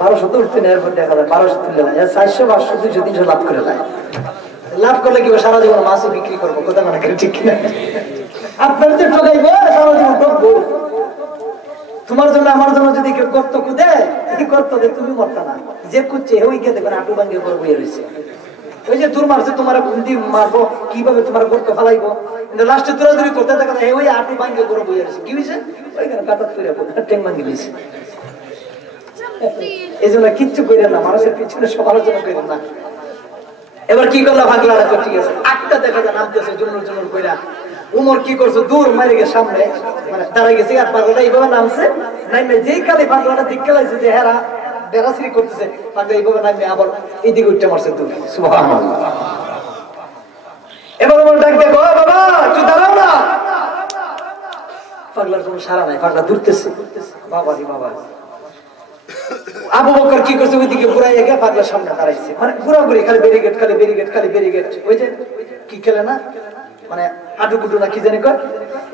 1200 তো উঠতে নেই, এরপর দেখা যায় 1200 তুলে নেয় 400 500 200 300 লাভ করে নেয়। লাভ করলে কি সারা জীবন মাছই বিক্রি করবো, কোথায় মানে ঠিক কিনা আপনার যে ঠকাইবে সারা জীবন ঠকবো। তোমার জন্য আমার জন্য যদি কেউ গর্ত কুদে এই গর্ত দিয়ে তুমি মরতা না, যে কুদছে ওই গিয়ে দেখবেন আটু ভাঙ্গে করে বইয়ে রয়েছে, ওই যে দূর মারছে তোমার কুন্দি মারবো কিভাবে তোমার গর্ত ফেলাইবো, কিন্তু লাস্টে দৌড়াদৌড়ি করতে দেখা যায় ওই আটু ভাঙ্গে করে বইয়ে রয়েছে, কি হয়েছে ওইখানে কাটা তুলে ট্যাং ভাঙ্গে দিয়েছে। এই জন্য কিচ্ছু করেন না, মানুষের পিছনে সমালোচনা করেন না। এবার কি করলো ভাগলাটা তো ঠিক আছে, আটটা দেখা যায় নামতেছে জুনুর জুনুর কইরা, উমর কি করছে দূর মারে গিয়ে সামনে মানে দাঁড়াই গেছে, আর পাগলাটা এইভাবে নামছে নাইমে যেই কালে পাগলাটা দিক খেলাইছে যে হেরা বেড়াছিরি করতেছে, পাগলা এইভাবে নামে আবার এইদিকে উঠতে মারছে দূর। সুবহানাল্লাহ। এবার উমর ডাক দেখো বাবা তুই দাঁড়াও না, পাগলার কোনো সারা নাই, পাগলা দূরতেছে, বাবা রে বাবা। আবু বকর কি করছে ওইদিকে ঘুরাইয়া গিয়ে পাগলার সামনে দাঁড়াইছে, মানে ঘুরাঘুরি খালি ব্যারিকেড খালি ব্যারিকেড খালি ব্যারিকেড, ওই যে কি খেলে না মানে আটু কুটু না কি জানি কয়,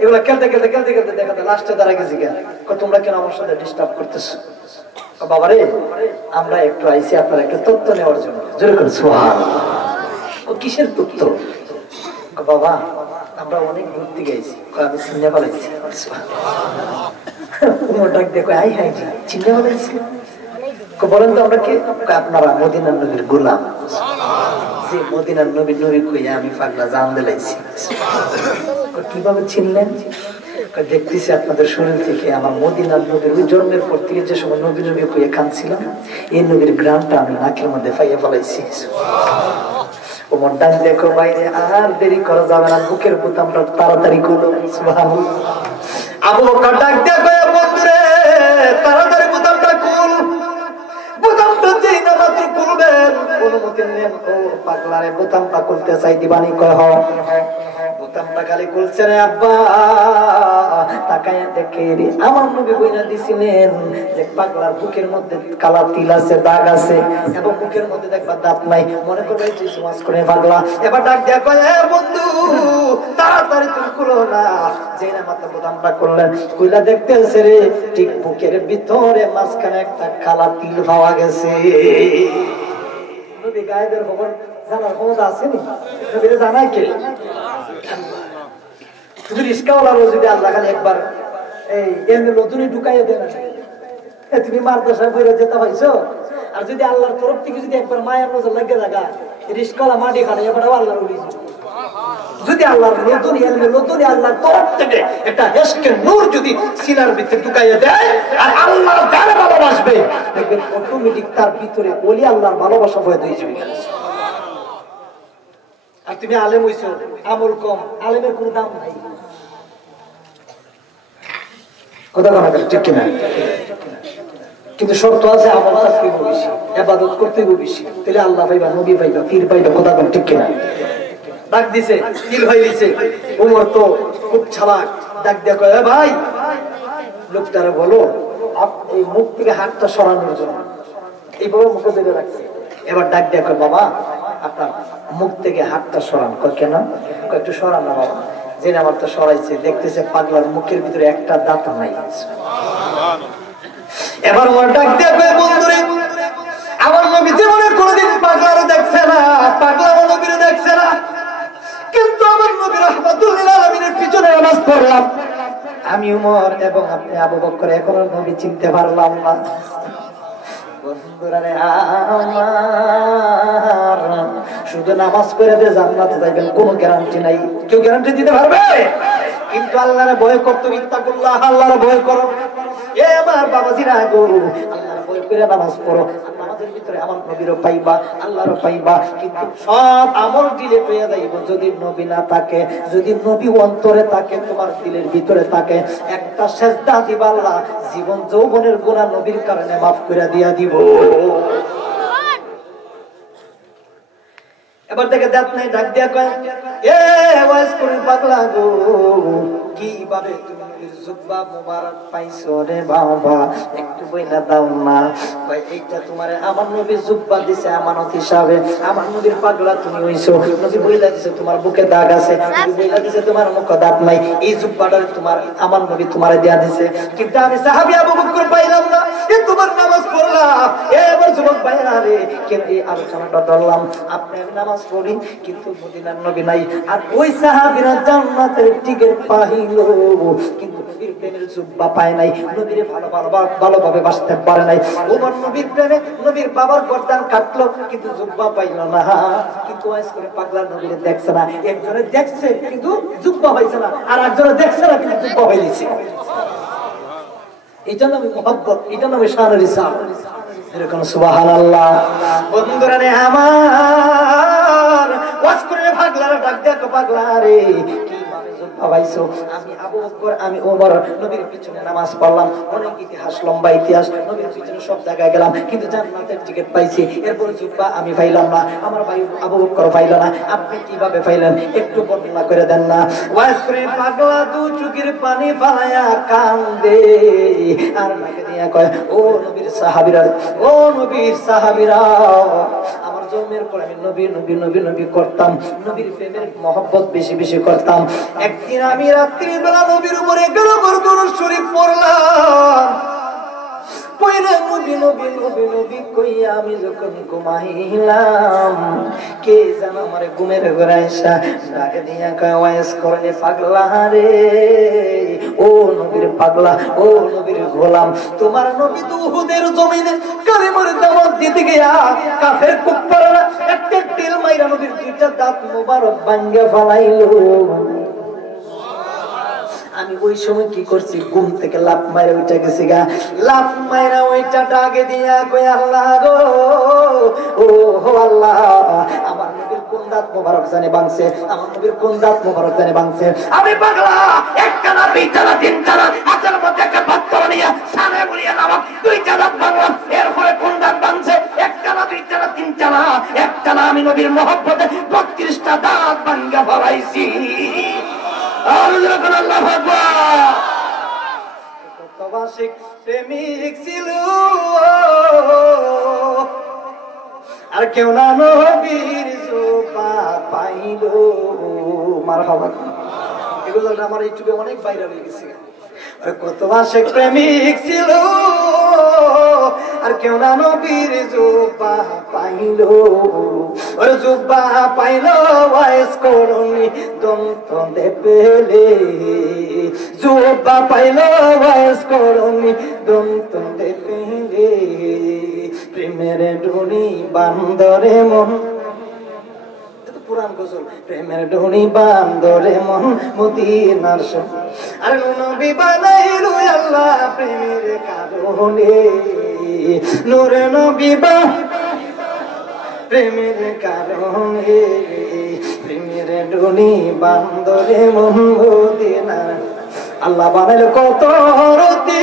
এগুলা খেলতে খেলতে খেলতে খেলতে দেখাতে লাস্টে দাঁড়া গেছি কেন, তোমরা কেন আমার সাথে ডিস্টার্ব করতেছো? বাবারে আমরা একটু আইসি আপনার একটা তথ্য নেওয়ার জন্য। জোরে করে সুবহানাল্লাহ। কিসের তথ্য? বাবা আমরা অনেক দূর থেকে আইছি, আমি চিন্তা পালাইছি। ডাক দেখো আই হাই চিন্তা পালাইছি। বলেন তো আমরা কে? আপনারা মদিনার নবীর গোলাম। যে মদিনার নবীর নবী কইয়া আমি পাগলা জান দিলাইছি। কিভাবে চিনলেন? দেখতেছি আপনাদের শরীর থেকে আমার মদিনার নবীর ওই জন্মের পর থেকে যে সময় নবী নবী কইয়া কাঁদছিলাম, এই নবীর গ্রামটা আমি নাকের মধ্যে পাইয়া ফেলাইছি। ওমর ডাক দেখো বাইরে, আর দেরি করা যাবে না, বুকের বোতামটা তাড়াতাড়ি খুলো। সুবহানাল্লাহ। আবু বকর ডাক দেখো বন্ধুরে তাড়াতাড়ি বোতামটা খুল। বোতামটা যেই না মাত্র খুলবেন অনুমতি নেন। ও পাগলারে বোতামটা খুলতে চাই দিবানি কয় হ। বোতামটা খালি খুলছে রে আব্বা, তাকায়া দেখে রে আমার নবী বইনা দিছিলেন যে পাগলার বুকের মধ্যে কালা তিল আছে, দাগ আছে এবং বুকের মধ্যে দেখবা দাঁত নাই। মনে করবে তুই সমাজ করে পাগলা। এবার ডাক দেয়া কয় এ বন্ধু তাড়াতাড়ি তুমি খুলো না। যেই না মাত্র বোতামটা খুললেন, খুইলা দেখতেছে রে ঠিক বুকের ভিতরে মাঝখানে একটা কালা তিল পাওয়া গেছে। নবী গায়েবের খবর জানার ক্ষমতা আসেনি, নবীরে জানায় কে? শুধু রিস্কাওয়ালারও যদি আল্লাহ খালি একবার এই নতুনই ঢুকাইয়া দেন, তুমি মাদ্রাসায় বইরা যেতে পাইছো। আর যদি আল্লাহর তরফ থেকে যদি একবার মায়ের নজর লাগে লাগা, রিস্কাওয়ালা মাটি খানে এবার আল্লাহর উড়ি। যদি আল্লাহর নতুন নতুন আল্লাহর তরফ থেকে একটা হেসকের নূর যদি সিনার ভিতরে ঢুকাইয়া দেয় আর আল্লাহ যারা ভালোবাসবে দেখবেন অটোমেটিক তার ভিতরে ওলি আল্লাহর ভালোবাসা হয়ে যাবে। আর তুমি আলেম হইছো, আমল কম, আলেমের কোনো দাম নাই। কথা কথা ঠিক কিনা? কিন্তু শর্ত আছে আমল করতে বেশি, ইবাদত করতে বেশি, তাহলে আল্লাহ পাইবা, নবী পাইবা, পীর পাইবা। কথা ঠিক কিনা? ডাক দিছে, তিল ভাই দিছে। ওমর তো খুব চালাক, ডাক দিয়া কয় ভাই লোকটারে বলো এই মুখ থেকে হাতটা সরানোর জন্য। এইভাবে মুখে বেঁধে রাখছে। এবার ডাক দিয়া কয় বাবা আপনার মুখ থেকে হাতটা সরান। কয় কেন? একটু সরান না বাবা। জেনে আমার তো সরাইছে, দেখতেছে পাগলার মুখের ভিতরে একটা দাঁত নাই। এবার আমার ডাক দিয়া কয় বন্ধুরে আমার নবী জীবনে কোনোদিন পাগলারও দেখছে না, পাগলার নবীরে দেখছে না, কিন্তু আমার নবী রাহমাতুল লিল আলামিনের পিছনে নামাজ পড়লাম আমি উমর এবং আপনি আবু বকর, এখনো নবী চিনতে পারলাম না। বন্ধুরা আমার শুধু নামাজ পড়ে যে জান্নাতে যাবেন কোনো গ্যারান্টি নাই, কেউ গ্যারান্টি দিতে পারবে? কিন্তু আল্লাহর ভয় করতে, ইত্তাকুল্লাহ, আল্লাহর ভয় করো। এ আমার বাবাজিরা গো, আল্লাহর ভয় করে নামাজ পড়ো। নামাজের ভিতরে আমার নবীরও পাইবা, আল্লাহরও পাইবা, কিন্তু সব আমল দিলে পেয়ে যাইব যদি নবী না থাকে। যদি নবী অন্তরে থাকে, তোমার দিলের ভিতরে থাকে, একটা সেজদা দিবা আল্লাহ জীবন যৌবনের গুনাহ নবীর কারণে মাফ করে দিয়া দিব। এবার দেখে দাঁত নাই, ডাক দিয়া কয় এ ওয়াজ করে পাগলা গো, কিভাবে তুমি জুব্বা মুবারক পাইছো রে বাবা, একটু বইলা দাও না। কয় এইটা তোমারে আমার নবী জুব্বা দিছে আমানত হিসাবে। আমার নবীর পাগলা তুমি হইছো, নবী বইলা দিছে তোমার বুকে দাগ আছে, নবী বইলা দিছে তোমার মুখে দাঁত নাই, এই জুব্বাটা তোমার আমার নবী তোমারে দেয়া দিছে। কিন্তু আমি সাহাবী আবু বকর পাইলাম না, এ তোমার নামাজ পড়লাম। এবার যুবক ভাইরা রে, কেন এই আলোচনাটা ধরলাম? আপনি নামাজ পড়ি কিন্তু মদিনার নবী নাই, আর ওই সাহাবীরা জান্নাতের টিকিট পাইল কিন্তু নবীর প্রেমের জুব্বা পায় নাই, নবীর ভালোভাবে বাঁচতে পারে নাই। ওমর নবীর প্রেমে নবীর বাবার গর্দান কাটলো কিন্তু জুব্বা পাইল না। কিন্তু ওয়াজ করে পাগলা নবীরে দেখছে না, একজনে দেখছে কিন্তু জুব্বা হইছে না, আর একজনে দেখছে না কিন্তু জুব্বা হয়ে গেছে। এটা নামে মুহাব্বত, এটা নামে শানের ইসলাম। এরকম সুবহানাল্লাহ। বন্ধুরা রে আমার, ওয়াজ করে পাগলারে ডাক দেখো পাগলা রে, কিভাবে জুব্বা পাইছো? আমি আবু বকর, আমি ওমর নবীর পিছনে নামাজ পড়লাম, অনেক ইতিহাস, লম্বা ইতিহাস, নবীর পিছনে সব জায়গায় গেলাম কিন্তু জান্নাতের টিকিট পাইছি, এরপর জুব্বা আমি পাইলাম না, আমার ভাই আবু বকর পাইল না। আপনি কিভাবে পাইলেন একটু বর্ণনা করে দেন না। ওয়াজ করে পাগলা দু চোখের পানি ফালায়া কান্দে আর নাকে দিয়া কয় ও নবীর সাহাবীরা, ও নবীর সাহাবীরা, আমার জন্মের পর আমি নবী নবী নবী নবী করতাম, নবীর প্রেমের মহব্বত বেশি বেশি করতাম। একদিন আমি রাত্রি বেলা নবীর উপরে গরবর দরুদ শরীফ পড়লাম, পয়রা নবী নবী নবী নবী কইয়া আমি যখন ঘুমাইলাম, কে যেন আমার ঘুমের ঘরে আইসা ডাকে দিয়া কয় ওয়াইস করে পাগলা রে, ও নবীর পাগলা, ও নবীর গোলাম, তোমার নবী তো উহুদের জমিনে কালিমার দাওয়াত দিতে গিয়া কাফের কুফাররা একটা টিল মাইরা নবীর দুইটা দাঁত মোবারক ভাঙ্গা ফেলাইলো। আমি ওই সময় কি করছি, ঘুম থেকে লাফ মাইরা উঠে গেছি গা, লাফ মাইরা ওইটা ডাকে দিয়া কই আল্লাহ গো, ও হো আল্লাহ, আমার নবীর কোন দাঁত মোবারক জানে ভাঙছে, আমার নবীর কোন দাঁত মোবারক জানে ভাঙছে। আমি পাগলা একটা না দুইটা না তিনটা না, হাতের মধ্যে একটা পাথর নিয়ে সামনে গুলিয়ে নামা দুইটা দাঁত ভাঙলাম, এরপরে কোন দাঁত ভাঙছে, একটা না দুইটা না তিনটা না, একটা না, আমি নবীর মহব্বতে 32টা দাঁত ভাঙ্গা ফলাইছি। প্রেমিক ছিল আর কেউ না নবীর জোপা পাইল। মারহাবা, এগুলো আমার ইউটিউবে অনেক ভাইরাল হয়ে গেছে। কত মাসে প্রেমিক ছিল আর কেউ না নবীর জোপা পাইল, ওরে জোপা পাইল ওয়াইস করুনি দন্তনে পেলে, জোপা পাইল ওয়াইস করুনি দন্তনে পেলে, প্রেমের ডুনি বান্দরে মন, পুরান গোসল, প্রেমের ডুনি বান্দরে মন মদিনার সব, আর নবী বানাইলো আল্লাহ প্রেমের কারণে, নূরে নবী বা প্রেমের কারণে, প্রেমের ডুনি বান্দরে মন মদিনার, আল্লাহ বানাইলো কত রতি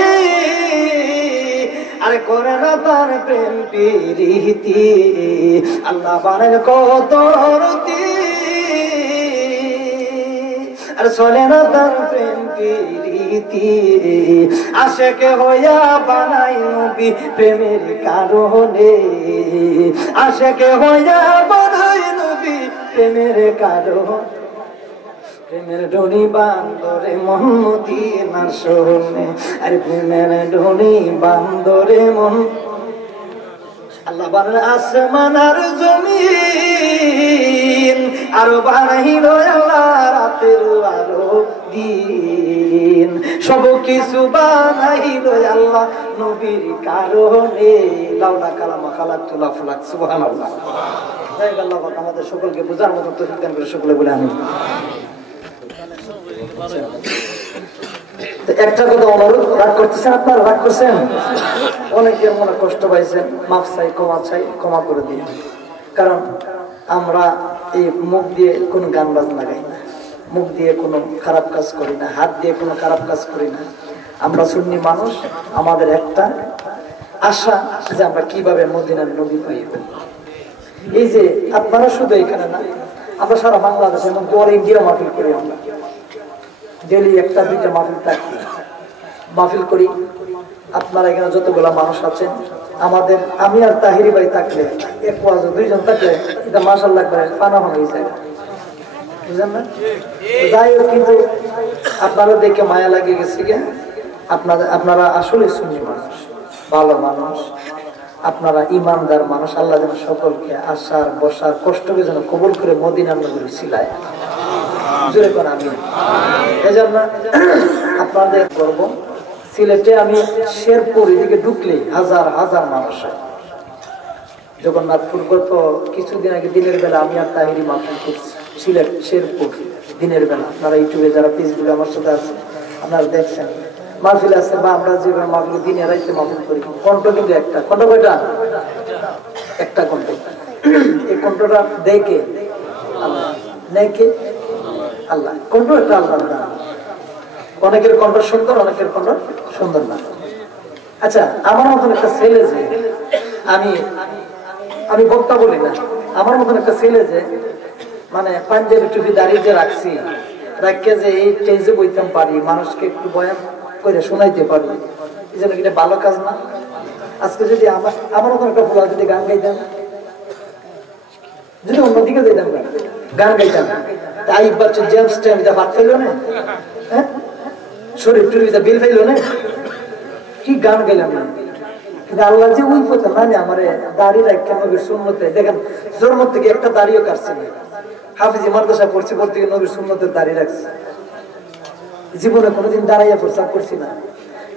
আরে করে না তার প্রেম প্রীতি, আল্লাহ বানাইলো কত রতি আর চলে না তার প্রেম প্রীতি, আশেকে হইয়া বানাই নবী প্রেমের কারণে, আশেকে হইয়া বানাই নবী প্রেমের কারণে, প্রেমের ডোনি বান্দরে মন মদিনার শোনে, আর প্রেমের ডোনি বান্দরে মন, আল্লাহ বানাইল আসমান আর জমিন, আর বানাইল আল্লাহ রাতের আলো দিন, সব কিছু বানাইল আল্লাহ নবীর কারণে। লাউলা কালামা খালাকতুল্লাহ ফুলাক, সুবহানাল্লাহ। তাই আল্লাহ পাক আমাদের সকলকে বোঝার মতো তৌফিক দান করে, সকলে বলে আমিন। একটা কথা অনুরোধ, রাগ করতেছেন আপনারা, রাগ করছেন, অনেকের মনে কষ্ট পাইছেন, মাফ চাই, ক্ষমা চাই, ক্ষমা করে দিন। কারণ আমরা এই মুখ দিয়ে কোনো গান বাজনা গাই না, মুখ দিয়ে কোনো খারাপ কাজ করি না, হাত দিয়ে কোনো খারাপ কাজ করি না। আমরা সুন্নি মানুষ, আমাদের একটা আশা যে আমরা কিভাবে মদিনার নবী পাইব। এই যে আপনারা শুধু এখানে না, আমরা সারা বাংলাদেশ এমনকি অল ইন্ডিয়া মাহফিল করি, আমরা ডেলি একটা দুইটা মাহফিল করি। আপনারা এখানে যতগুলা মানুষ আছেন, আমাদের আমি আর তাহিরি ভাই থাকলে, এক ওয়াজ দুইজন থাকলে এটা মাশাআল্লাহ করে ফানা হয়ে যায়, বুঝলেন না? যাই হোক, কিন্তু আপনারা দেখে মায়া লাগে গেছে গে, আপনারা আসলে সুন্নি মানুষ, ভালো মানুষ, আপনারা ইমানদার মানুষ। আল্লাহ যেন সকলকে আসার বসার কষ্টকে যেন কবুল করে মদিনার নবীর উসিলায় জোরে কোন আমিন। এজন্য আপনাদের করব, সিলেটে আমি শেরপুর এদিকে ঢুকলে হাজার হাজার মানুষ হয়। জগন্নাথপুর গত কিছুদিন আগে দিনের বেলা আমি আর তাহিরি মাহফিল করছি সিলেট শেরপুর দিনের বেলা। আপনারা ইউটিউবে যারা ফেসবুকে আমার সাথে আছে আপনারা দেখছেন, মাহফিল আছে, বা আমরা যেভাবে মাহফিল দিনে রাইতে মাহফিল করি, কণ্ঠ কিন্তু একটা, কণ্ঠ কয়টা? একটা কণ্ঠ। এই কণ্ঠটা দেখে আল্লাহ, নেকে আল্লাহ, কণ্ঠ একটা আল্লাহর দান। অনেকের কণ্ঠ সুন্দর, অনেকের কণ্ঠ সুন্দর না। আচ্ছা, আমার মতন একটা ছেলে যে, আমি বক্তা বলি না, আমার মতন একটা ছেলে যে মানে পাঞ্জাবি টুপি দাঁড়িয়ে যে রাখছি, রাখকে যে এই টেজে বইতাম পারি, মানুষকে একটু বয়ান করে শোনাইতে পারি, এই জন্য এটা ভালো কাজ না? আজকে যদি আমার মতন একটা ভোলা যদি গান গাইতাম, যদি অন্যদিকে যেতাম গান গাইতাম তাই বাচ্চা জেমস টেমটা ভাত খাইলো না, হ্যাঁ শরীর টুরিটা বিল খাইলো না, কি গান গাইলাম না। কিন্তু আল্লাহ যে ওই পথে মানে আমার দাড়ি রাখতে নবীর সুন্নতে দেখেন জন্ম থেকে একটা দাড়িও কাটছে না। হাফিজি মাদ্রাসা পড়ছি পড়তে গিয়ে নবীর সুন্নতের দাড়ি রাখছে। জীবনে কোনোদিন দাঁড়াইয়া প্রস্তাব করছি না,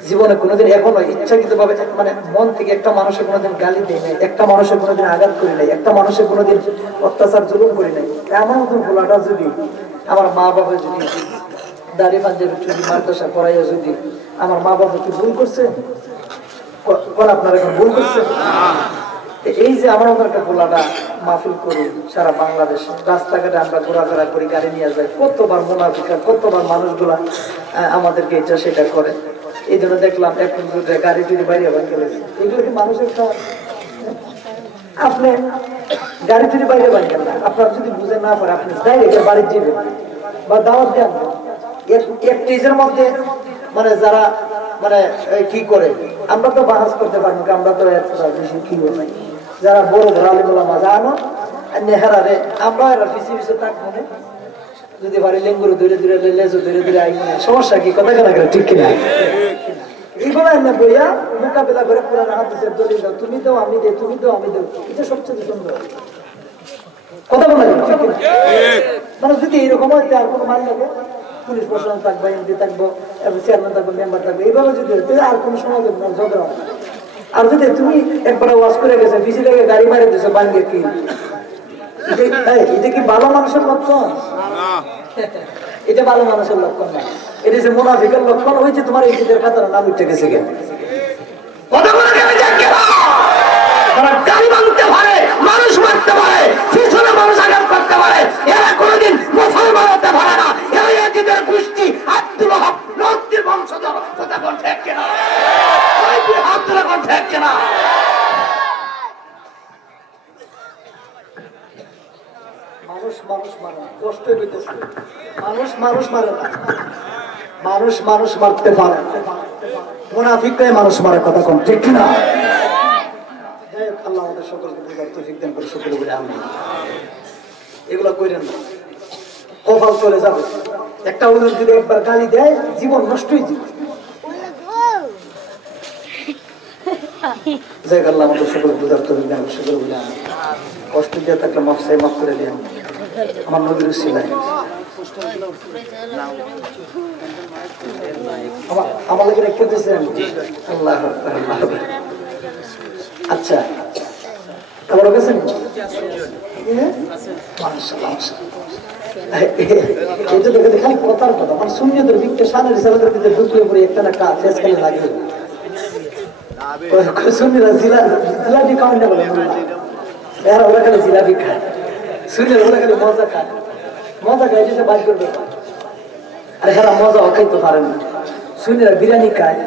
জীবনে কোনোদিন এখনো ইচ্ছাকৃত ভাবে মানে মন থেকে একটা মানুষের কোনোদিন গালি দেয় নাই, একটা মানুষের কোনোদিন আঘাত করি নাই, একটা মানুষের কোনোদিন অত্যাচার জুলুম করি নাই। আমার মতন ভোলাটা যদি আমার মা বাবা যদি দাড়ি পাঞ্জাবি চুরি মাদ্রাসা পড়াইয়া যদি আমার মা বাবা কি ভুল করছে? আপনারা এখন ভুল করছে? এই যে আমার মতো একটা ভোলাটা মাহফিল করি সারা বাংলাদেশে, রাস্তাঘাটে আমরা ঘোরাফেরা করি, গাড়ি নিয়ে যাই, কতবার মুনাফিকা, কতবার মানুষগুলা আমাদেরকে এটা সেটা করে। এই জন্য দেখলাম এখন গাড়ি টুরি বাইরে গেলেছে, এগুলো কি মানুষের খাওয়া? আপনি গাড়ি টুরি বাইরে বানিয়েন না, আপনার যদি বুঝে না পারে আপনি ডাইরেক্ট বাড়ির যাবেন বা দাওয়াত দিয়ে আনবেন। এক স্টেজের মধ্যে মানে যারা মানে কি করে আমরা তো বাহাস করতে পারি না, আমরা তো বেশি কি নাই, যারা বড় বড় আলিমুল্লাহ মাজা আনো নেহারে আমরা এরা পিছিয়ে পিছিয়ে থাকবো না, যদি পারি লেঙ্গুরু ধীরে ধীরে লেজু ধীরে ধীরে আই মনে সমস্যা কি কথা কেনা করে ঠিক কিনা? এইগুলো না বইয়া মোকাবিলা করে পুরান হাদিসের দলিল দাও, তুমি দাও আমি দেই, তুমি দাও আমি দেব, এটা সবচেয়ে সুন্দর কথা বলা যায় ঠিক কিনা? মানে যদি এইরকম হয় আর কোনো মান লাগে পুলিশ প্রশাসন থাকবে, এমপি থাকবো, চেয়ারম্যান থাকবে, মেম্বার থাকবে, এইভাবে যদি আর কোনো সময় ঝগড়া হবে। আর যদি তুমি একবার ওয়াশ করে গেছে পিছিয়ে থেকে গাড়ি মারে দিছো বাঙ্গে কি এটা কি ভালো মানুষের লক্ষণ? এটা ভালো মানুষের লক্ষণ না, এটা যে মুনাফিকের লক্ষণ হয়েছে। তোমার এই শীতের কাতার নাম উঠে গেছে কেন? গাড়ি মানতে পারে, মানুষ মারতে পারে, পিছনে মানুষ আঘাত করতে পারে, এরা কোনোদিন মুসলমান হতে পারে না। এদের গোষ্ঠী আব্দুল হক নদীর বংশধর, কথা কোন ঠিক কিনা? আব্দুল হক ঠিক কিনা? মানুষ মানুষ মানে কষ্ট পেতেছে, মানুষ মানুষ মারে না, মানুষ মানুষ মারতে পারে, মুনাফিকরাই মানুষ মারে, কথা কোন ঠিক কিনা? আল্লাহ আমাদের সকলকে বুঝার তৌফিক দান করে, সকলে বলে আমিন। এগুলো কইরেন না, কপাল চলে যাবে। একটা উদাহরণ যদি একবার গালি দেয় জীবন নষ্টই জীবন। যাই আল্লাহ আমাদের সকলে বুঝার তৌফিক দান করে, সকলে বলে আমিন। কষ্ট দিয়ে থাকলে মাফ চাই, মাফ করে দিন আমার নবীর উসিলায়। আমার লোকের রেখে দিয়েছেন আল্লাহ। আচ্ছা আবার গেছেন খালি কথার কথা, মানে সুন্নিয়তের দিকটা সানের হিসাবের ভিতরে ঢুকলে পরে একটা না কাজ খালি লাগে। সুন্নিরা জিলাপি খাওয়ান না বলে, এরা ওরা খালি জিলাপি খায়, সুন্নিরা ওরা খালি মজা খায়, মজা খায় যে বাইর করবে। আর এরা মজাও খাইতে পারে না। সুন্নিরা বিরিয়ানি খায়,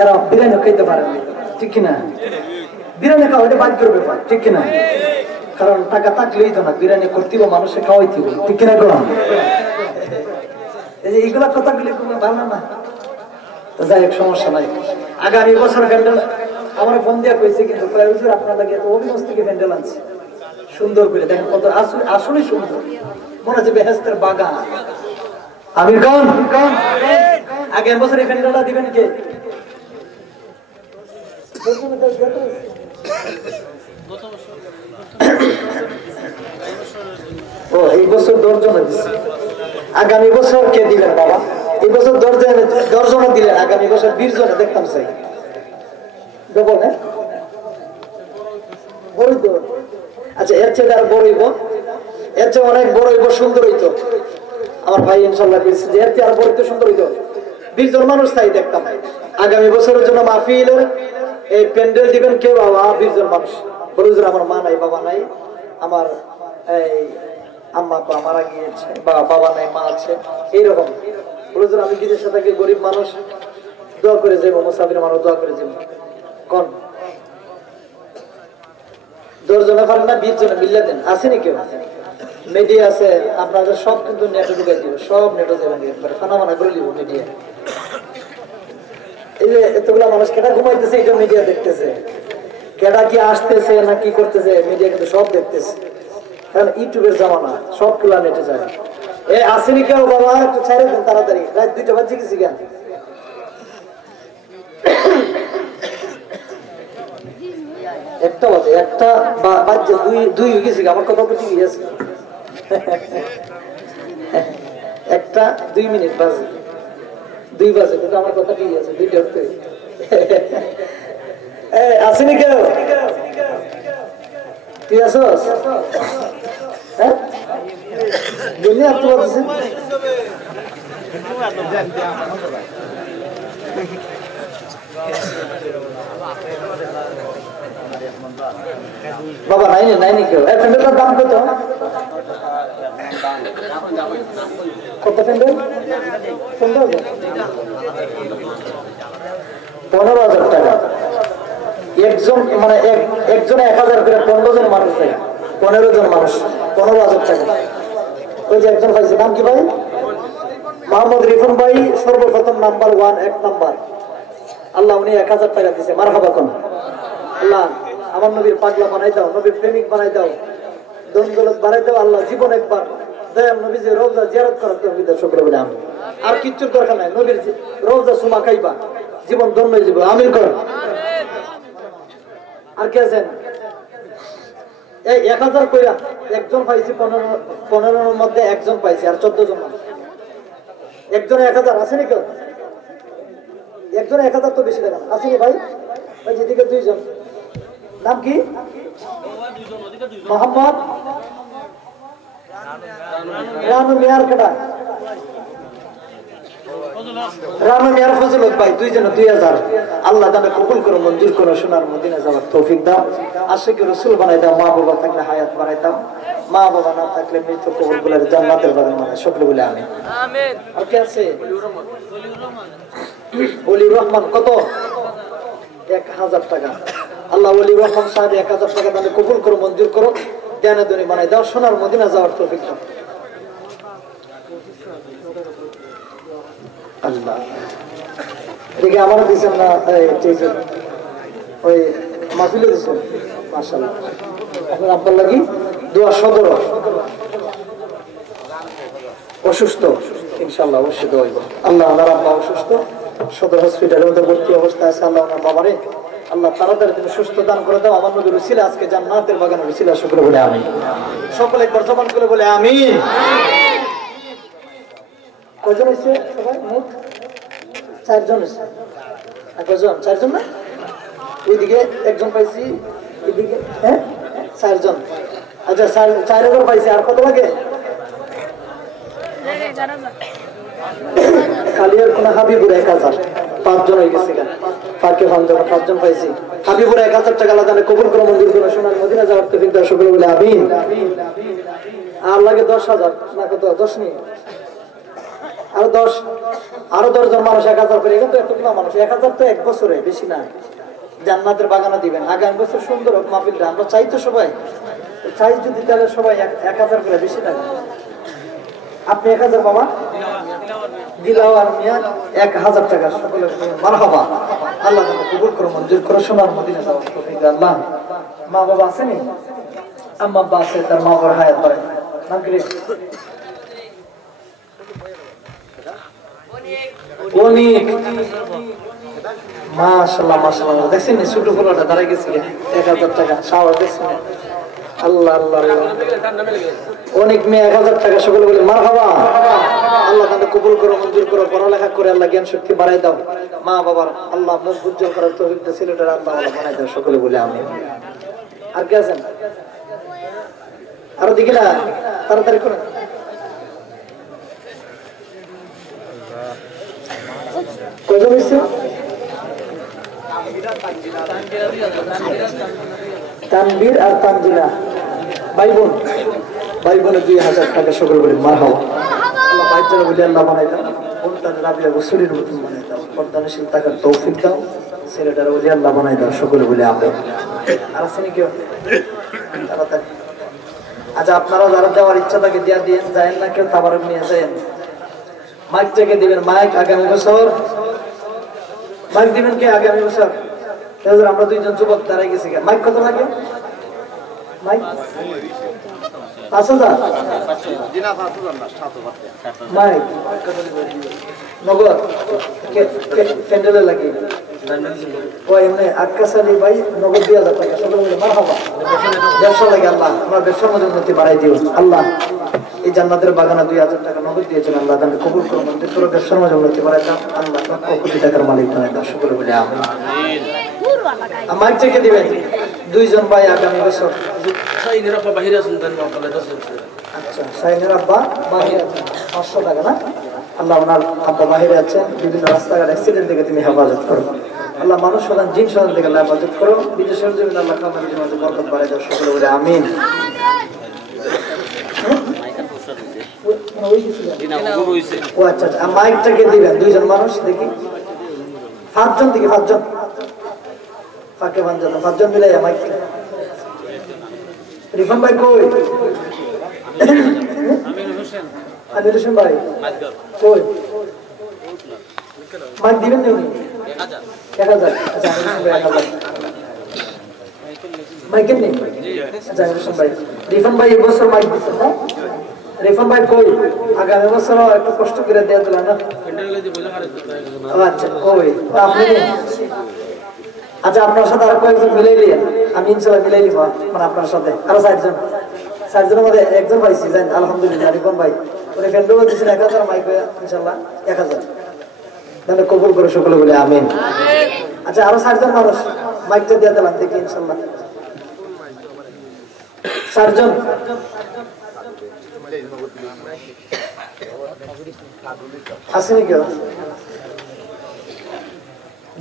এরা বিরিয়ানিও খাইতে পারে না, ঠিক কিনা? বিরিয়ানি খাওয়া এটা বাইর করবে ঠিক কিনা? কারণ টাকা থাকলেই তো না, বিরিয়ানি করতেও মানুষে খাওয়াইতে ঠিক কিনা? এইগুলা কথাগুলি ভালো না। যাই হোক সমস্যা নাই। আগামী বছর প্যান্ডেল আমার ফোন দেওয়া কইছে, কিন্তু আপনার লাগে এত অভিনস থেকে প্যান্ডেল আনছে সুন্দর করে, দেখেন কত আসলে সুন্দর, মনে হচ্ছে বেহেস্তের বাগান। আমির খান আগের বছর এই প্যান্ডেলটা দিবেন কে? ও এই বছর 10 জন দিচ্ছে, আগামী বছর কে দিলেন বাবা? এই বছর 10 জন দিলেন, আগামী বছর 20 জন দেখতাম চাই দেবো। হ্যাঁ বড় তো, আচ্ছা এর চেয়ে আর বড় হইব, এর চেয়ে অনেক বড় হইব, সুন্দর হইতো। আমার ভাই ইনশাল্লাহ বলছে যে এর চেয়ে আর বড় হইতো, সুন্দর হইতো। 20 জন মানুষ তাই দেখতাম। আগামী বছরের জন্য মাহফিলের এই প্যান্ডেল দিবেন কে বাবা? 20 জন মানুষ। বলে আমার মা নাই, বাবা নাই, আমার এই আম্মা আব্বা মারা গিয়েছে, বা বাবা নাই মা আছে, এইরকম। বলে আমি বিদেশে থাকি, গরিব মানুষ, দোয়া করে যাবো, মুসাফির মানুষ দোয়া করে যাবো। কোন 10 জনে পারেন না, 20 জনে মিল্লা দেন, আসেনি কেউ? মিডিয়া আছে আপনাদের, সব কিন্তু নেটে ঢুকাই দিব, সব নেটে দেবেন, একবার খানা মানা করে দিব মিডিয়া। এই যে এতগুলা মানুষ কেটা ঘুমাইতেছে, এটা মিডিয়া দেখতেছে, কেটা কি আসতেছে না কি করতেছে, মিডিয়া কিন্তু সব দেখতেছে। কারণ ইউটিউবের জামানা সব খোলা নেটে যায়। এই আসেনি কেউ বাবা একটু ছেড়ে দেন তাড়াতাড়ি, রাত 2টা বাজে গেছি কেন? একটা বাজে, একটা বাজে দুই হয়ে গেছি, আমার কথা বুঝে গিয়েছে। 1টা 2 মিনিট বাজে, 2 বাজে, কিন্তু আমার কথা ঠিক আছে, 2টা উঠতে। আসেনি কেউ? তুই আসস? হ্যাঁ বললি আপনি বলতেছেন বাবা নাইনি কেউ? প্যান্ডেলটার দাম কত? কত প্যান্ডেল? 15,000 টাকা একজন, মানে একজনে 1,000 করে 15 জন মানুষ দেয়, 15 জন মানুষ 15,000 টাকা। ওই যে একজন পাইছে, নাম কি ভাই? মোহাম্মদ রিফন ভাই, সর্বপ্রথম নাম্বার 1, 1 নাম্বার। আল্লাহ উনি 1,000 টাকা দিছে, মারহাবা কোন। আল্লাহ আমার নবীর পাগলা বানাই দাও, নবীর প্রেমিক বানাই দাও, দৌলত বানাই দাও আল্লাহ। জীবন একবার দয়াল নবী যে রওজা জিয়ারত করার তৌফিক দাও, শুকর বলে আমি। আর কিচ্ছুর দরকার নাই, নবীর রওজা সুমা খাইবা, জীবন ধন্য হয়ে যাবে। আমিন কর। আর কে আছেন? এই 1,000 কইরা একজন পাইছি, 15 মধ্যে একজন পাইছি, আর 14 জন মানুষ। একজনে 1,000 আসেনি কেউ? একজনে 1,000 তো বেশি টাকা আসেনি ভাই? ওই যেদিকে 2 জন, নাম কি? মোহাম্মদ রানু মিয়ার কেডা? রানু মিয়ার ফজলত ভাই, 2 জন 2,000। আল্লাহ তাআলা কবুল করো, মঞ্জুর করো, সোনার মদিনা যাওয়ার তৌফিক দাও। আশিক রাসূল বানাই দাও, মা বাবা থাকলে হায়াত বানাই দাও, মা বাবা না থাকলে মৃত্যু কবুল করে জান্নাতের বাগান বানাই, সকলে বলে আমিন। আমিন। আর কে আছে? ওলিউর রহমান। কত? 1,000 টাকা। আল্লাহ ওলিউর রহমান সাহেব 1,000 টাকা দানে কবুল করো, মঞ্জুর করো, দেনা দনি বানাই দাও, সোনার মদিনা যাওয়ার তৌফিক দাও। আল্লাহ এদিকে আমারও দিচ্ছেন না, ওই মাহফিলে দিচ্ছেন, মাশাআল্লাহ। আপনার আপনার লাগি দোয়া। সদর অসুস্থ, ইনশাআল্লাহ অবশ্যই দোয়া হইব। আল্লাহ ওনার আব্বা অসুস্থ, সদর হসপিটালের মধ্যে ভর্তি অবস্থায় আছে। আল্লাহ ওনার বাবারে আল্লাহ তাড়াতাড়ি তুমি সুস্থ দান করে দাও। আমার নবীর উসিলা আজকে জান্নাতের বাগানের উসিলা, শুকর বলে আমিন। সকলে একবার জবান করে বলে আমিন। কয়জন হয়েছে সবাই? মোট 4 জন হয়েছে। কয়জন? 4 জন না? ওইদিকে একজন পাইছি, এদিকে 4 জন। আচ্ছা 4,000 পাইছি। আর কত লাগে? কালিয়ার কোন হাবিবুর 1,000, 5 জন হয়ে গেছে। ফাঁকে 5 জন পাইছি। হাবিবুর 1,000 টাকা আল্লাহ তাআলা কবুল করে, মঞ্জুর করে, সোনার মদিনা যাওয়ার তৌফিক দাও, সকলে বলে আমিন। আর লাগে 10,000 না কত? 10 নেই, আরো 10 জন মানুষ 1,000 করে। কিন্তু এতগুলো মানুষ 1,000 তো 1 বছরে, বেশি না। জান্নাতের বাগানে দিবেন, আগামী বছর সুন্দর হোক মাহফিলটা। আমরা চাই তো সবাই, চাই যদি তাহলে সবাই 1,000 করে, বেশি টাকা। আপনি 1,000 বাবা দিলাওয়ার মিয়া 1,000 টাকা, সকলে মারহাবা। আল্লাহ কবুল করো, মঞ্জুর করো, সোনার মদিনা যাওয়ার তৌফিক দাও। আল্লাহ মা বাবা আছেনি? আম্মা আব্বা আছে, তার মা বাবার হায়াত বাড়ায়। নাম কি? মাশাআল্লাহ মাশাআল্লাহ। দেখছেন ছোট পোলাটা দাঁড়াই গেছে 1,000 টাকা সাওয়া দেখছেন। আল্লাহ আল্লাহ অনেক মেয়ে 1,000 টাকা, সকলে বলে মারহাবা। আল্লাহ তাআলা কবুল করো, মঞ্জুর করো, পড়ালেখা করে আল্লাহ জ্ঞান শক্তি বাড়াই দাও। মা বাবার আল্লাহ মুখ উজ্জ্বল করার তৌফিক দাও, ছেলেটার আল্লাহ বানাই দাও, সকলে বলে আমিন। আর কে আছেন? আরো দেখি না, তাড়াতাড়ি করেন। কয়জন হয়েছে? তানভীর আর তানজিলা ভাই বোন, 2,000 টাকা, সকলে বলে মারহাবা। আল্লাহ বাইচারা বলে আল্লাহ বানাই দাও, সন্তানের রাবিয়া গোসলের মতন বানাই দাও, পর্দানশীল থাকার তৌফিক দাও, ছেলেটার বলে আল্লাহ বানাই দাও, সকলে বলে আমিন। আর আসেনি কেউ? তাড়াতাড়ি। আচ্ছা আপনারা যারা দেওয়ার ইচ্ছা থাকে দিয়া দিয়ে যায় না, কেউ তাবারক নিয়ে যায়। মাইক থেকে দিবেন, মাইক আগামী বছর মাইক দিবেন কে? আগামী বছর আমরা 2 জন যুবক দাঁড়াই গেছি। মাইক কত লাগে? মাইক 5,000 মাইক নগর প্যান্ডেলে লাগিয়ে ও এমনি আকাশ আলী ভাই নগদ 2,000 টাকা সকলে মিলে মারহাবা ব্যবসা লাগে আল্লাহ আমার ব্যবসার মধ্যে উন্নতি বাড়াই দিও আল্লাহ এই জান্নাতের বাগানে 2,000 টাকা নগদ দিয়েছেন আল্লাহ তাকে কবুল করুন মন্দির পুরো ব্যবসার মধ্যে উন্নতি বাড়াই দাও আল্লাহ কোটি টাকার মালিক বানাই দাও সকলে মিলে আমিন আমার থেকে দিবেন 2 জন ভাই আগামী বছর সাইনের আব্বা বাহিরে আছেন দেন মাকালে দশ আচ্ছা সাইনের আব্বা বাহিরে আছেন 500 টাকা না আল্লাহ ওনার আব্বা বাহিরে আছেন বিভিন্ন রাস্তাঘাট অ্যাক্সিডেন্ট থেকে তুমি হেফাজত করো আল্লাহ মানুষ সদান জিন সদান থেকে হেফাজত করো বিদেশের জমিন আল্লাহ কামালের জন্য বরকত বাড়াই দাও সকলে বলে আমিন ও আচ্ছা আচ্ছা মাইকটাকে দিবেন 2 জন মানুষ দেখি 5 জন থেকে 5 জন ফাঁকে বান জন 5 জন মিলে মাইক রিফান ভাই কই আমির হোসেন ভাই কই মাইক দিবেন না 1000 আচ্ছা আমির হোসেন ভাই 1000 মাইক নেই আচ্ছা আমির হোসেন ভাই রিফান ভাই এই বছর মাইক দিচ্ছেন না রিফান ভাই কই আগামী বছর একটু কষ্ট করে দেয়া দিলা না আচ্ছা কই আপনি আচ্ছা আপনার সাথে আর কয়েকজন মিলাই নিন আমি ইনশাআল্লাহ মিলাই নিব মানে আপনার সাথে আরো 4জনের মধ্যে একজন পাইছি জান আলহামদুলিল্লাহ রিফান ভাই উনি ফ্রেন্ডও দিয়েছেন 1000 মাইক ইনশাআল্লাহ 1000 তাহলে কবুল করে সকলে বলে আমিন আচ্ছা আরো 4জন মানুষ মাইকটা দিয়ে দিলাম দেখি ইনশাআল্লাহ 4জন আসেনি কেউ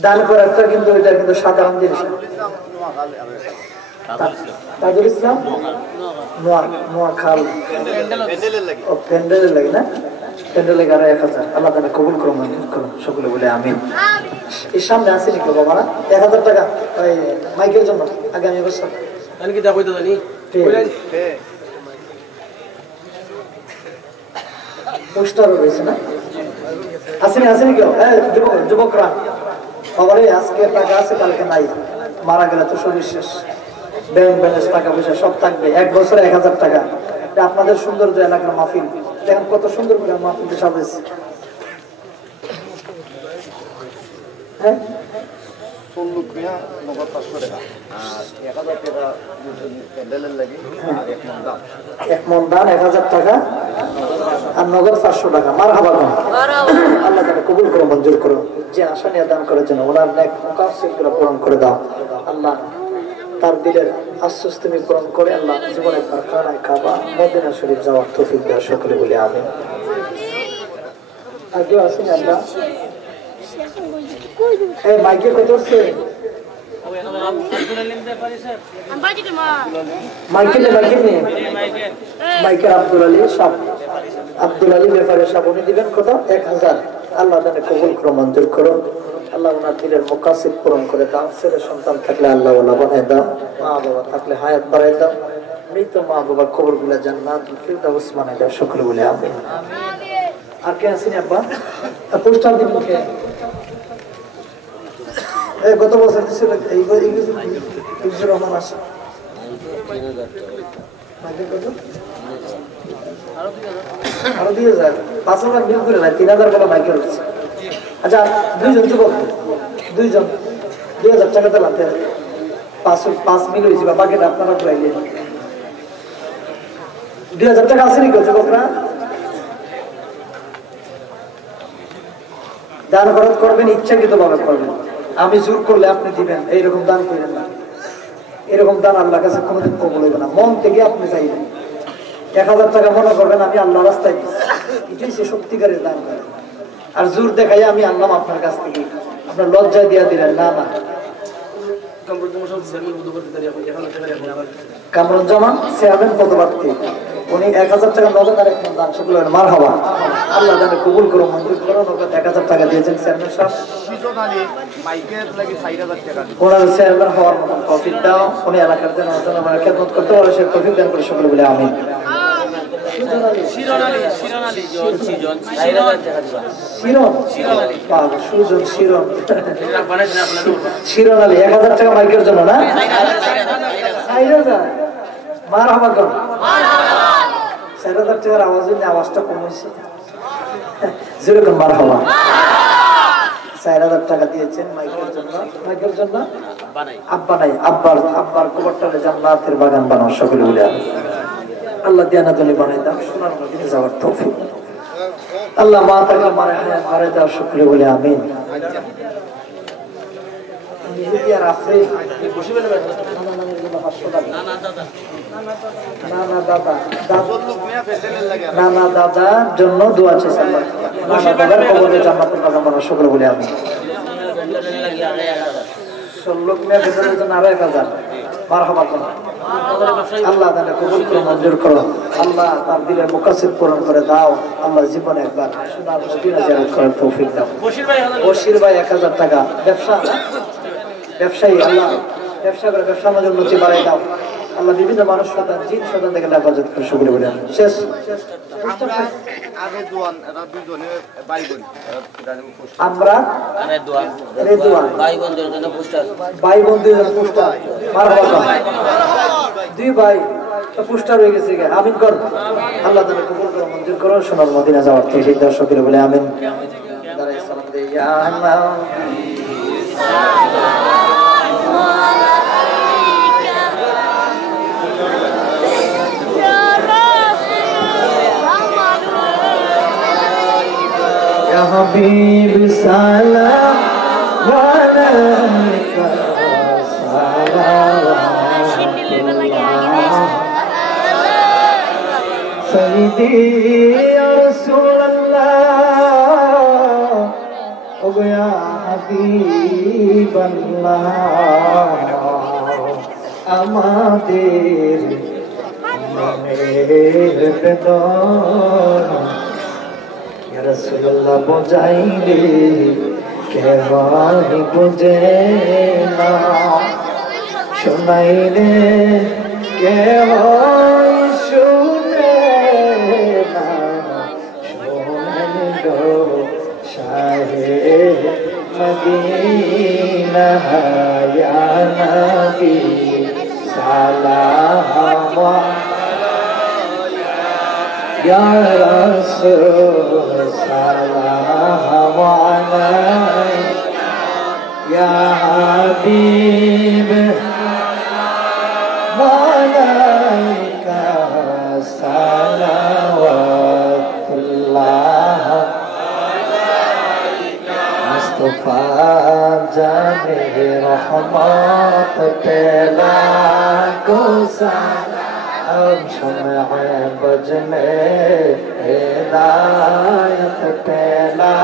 দান করাটা কিন্তু এটা কিন্তু সাধারণ জিনিস তাজুল ইসলাম নোয়াখাল ও প্যান্ডেলের লাগে না প্যান্ডেলে গাড়া 1000 আল্লাহ তাআলা কবুল করুন মঞ্জুর করুন সকলে বলে আমিন এই সামনে আসেনি কেউ বাবারা 1000 টাকা ওই মাইকের জন্য আগামী বছর আমি কি যাবো তো জানি পোস্টার রয়েছে না আসেনি কেউ যুবকরা বাবারে আজকে টাকা আছে কালকে নাই মারা গেলে তো শরীর শেষ ব্যাংক ব্যালেন্স টাকা পয়সা সব থাকবে 1 বছরে 1000 টাকা এটা আপনাদের সৌন্দর্য এলাকার মাহফিল দেখেন কত সুন্দর করে মাহফিল সাজাইছে হ্যাঁ 16 টাকা নগদ 500 টাকা আর 1000 টাকা প্যান্ডেলের লাগি আর এক মন দান 1000 টাকা আর নগদ 500 টাকা মারহাবা আল্লাহ তাআলা কবুল করুন মঞ্জুর করুন যে আশা নিয়ে দান করার জন্য ওনার নেক মুকাসসিরগুলো পূরণ করে দাও আল্লাহ তার দিলের আশ্বাস তুমি পূরণ করে আল্লাহ জীবনের কারখানায় কাবা মদিনা শরীফ যাওয়ার তৌফিক দাও সকলে বলে আমিন আগে আসেন আল্লাহ এই মাইকে কত হচ্ছে মাইকের আব্দুল আলী সাহেব আব্দুল আলী ব্যাপারে সাহেব উনি দিবেন কত 1000 আল্লাহ তাআলা কবুল করো মঞ্জুর করো আল্লাহ ওনার দিলের মুকাসসিদ পূরণ করে দাও ছেলে সন্তান থাকলে আল্লাহ ওয়ালা বানায় দাও মা বাবা থাকলে হায়াত বাড়ায় দাও মৃত মা বাবার কবরগুলো জান্নাতুল ফিরদাউস বানায় দাও সকলে বলে আমিন আর কে আছেন আব্বা পোস্টার দিবেন কে এই গত বছর ছিল এই রহমান আসে আরো 2000 5,000 বিল করে না 3,000 বলা মাইকে উঠছে আচ্ছা 2 জন যুবক 2 জন 2,000 টাকা দিলাম 5 মিল হয়েছে বাকিটা আপনারা পাইলেন 2,000 টাকা আছে নাকি যুবকরা দান খরচ করবেন ইচ্ছাকৃত ভাবে করবেন আমি জোর করলে আপনি দিবেন এইরকম দান করেন না এরকম দান আল্লাহর কাছে কোনোদিন কবুল হবে না মন থেকে আপনি চাইবেন 1000 টাকা মনে করবেন আমি আল্লাহ রাস্তায় দিচ্ছি এটাই সে সত্যিকারের দান করে আর জোর দেখাই আমি আনলাম আপনার কাছ থেকে আপনার লজ্জায় দিয়া দিলেন না না কামরুজ্জামান চেয়ারম্যান পদপ্রার্থী উনি 1000 টাকা নগদ আর একজন দান সকলে মারহাবা আল্লাহ তাআলা কবুল করো মঞ্জুর করো নগদ 1000 টাকা দিয়েছেন চেয়ারম্যান সাহেব শিশোনালী মাইকের লাগি 4000 টাকা ওনার চেয়ারম্যান হওয়ার মতো তৌফিক দাও উনি এলাকার জন্য খেদমত করতে পারে সে তৌফিক দান করে সকলে বলে আমিন শিরন আলী 1000 টাকা মাইকের জন্য না মারহাবা 4,000 টাকার আওয়াজ হইলে আওয়াজটা কম হয়েছে যেরকম বার হওয়া 4,000 টাকা দিয়েছেন মাইকের জন্য আব্বা নাই আব্বার কবরটারে জান্নাতের বাগান বানাও সকলে বলে আল্লাহ দিয়ানাতলি বানাই দাও সোনার মদিনে যাওয়ার তৌফিক আল্লাহ মা তাকে মারে দাও সকলে বলে আমিন নানা দাদার জন্য দোয়া চাইছে নানা দাদার কবরে জান্নাতের বাগান বানাও সকলে বলে আমিন 16 মিয়া বেতনের জন্য আরো 1,000 মারহাবা করো আল্লাহ তাআলা কবুল করে মঞ্জুর করো আল্লাহ তার দিলের মুকাসসিদ পূরণ করে দাও আল্লাহ জীবনে একবার সোনার মদিনা জিয়ারত করার তৌফিক দাও বশির ভাই 1,000 টাকা ব্যবসায়ী আল্লাহ ব্যবসা করে ব্যবসা আমাদের উন্নতি বাড়াই দাও আল্লাহ বিভিন্ন মানুষ সন্তান জিন সন্তান থেকে হেফাজত করে শুকরিয়া বলেন শেষ আমরা ভাই বোনদের পুস্টার দুই ভাই পুস্টার হয়ে গেছে আমিন কর আল্লাহ তাআলা কবুল করো মঞ্জুর করো সোনার মদিনা যাওয়ার তৌফিক দাও সকলে বলে আমিন দাঁড়াই সালাম দেই ইয়া আল্লাহ يا حبيب سلام عليك سيدي يا رسول الله يا حبيب الله আমাদের মনের বেদনা ইয়া রাসূলুল্লাহ বোঝাইলে কেবাই বুঝে না শোনাইলে কেবাই শুনে না শোনাইলো শাহে মদিনা ইয়া নবী সালাম يا رسول سلام عليك يا حبيب عليك صلوات الله مصطفى جامع رحمت تلا کو سلام شمع بجنے ہدایت پہلا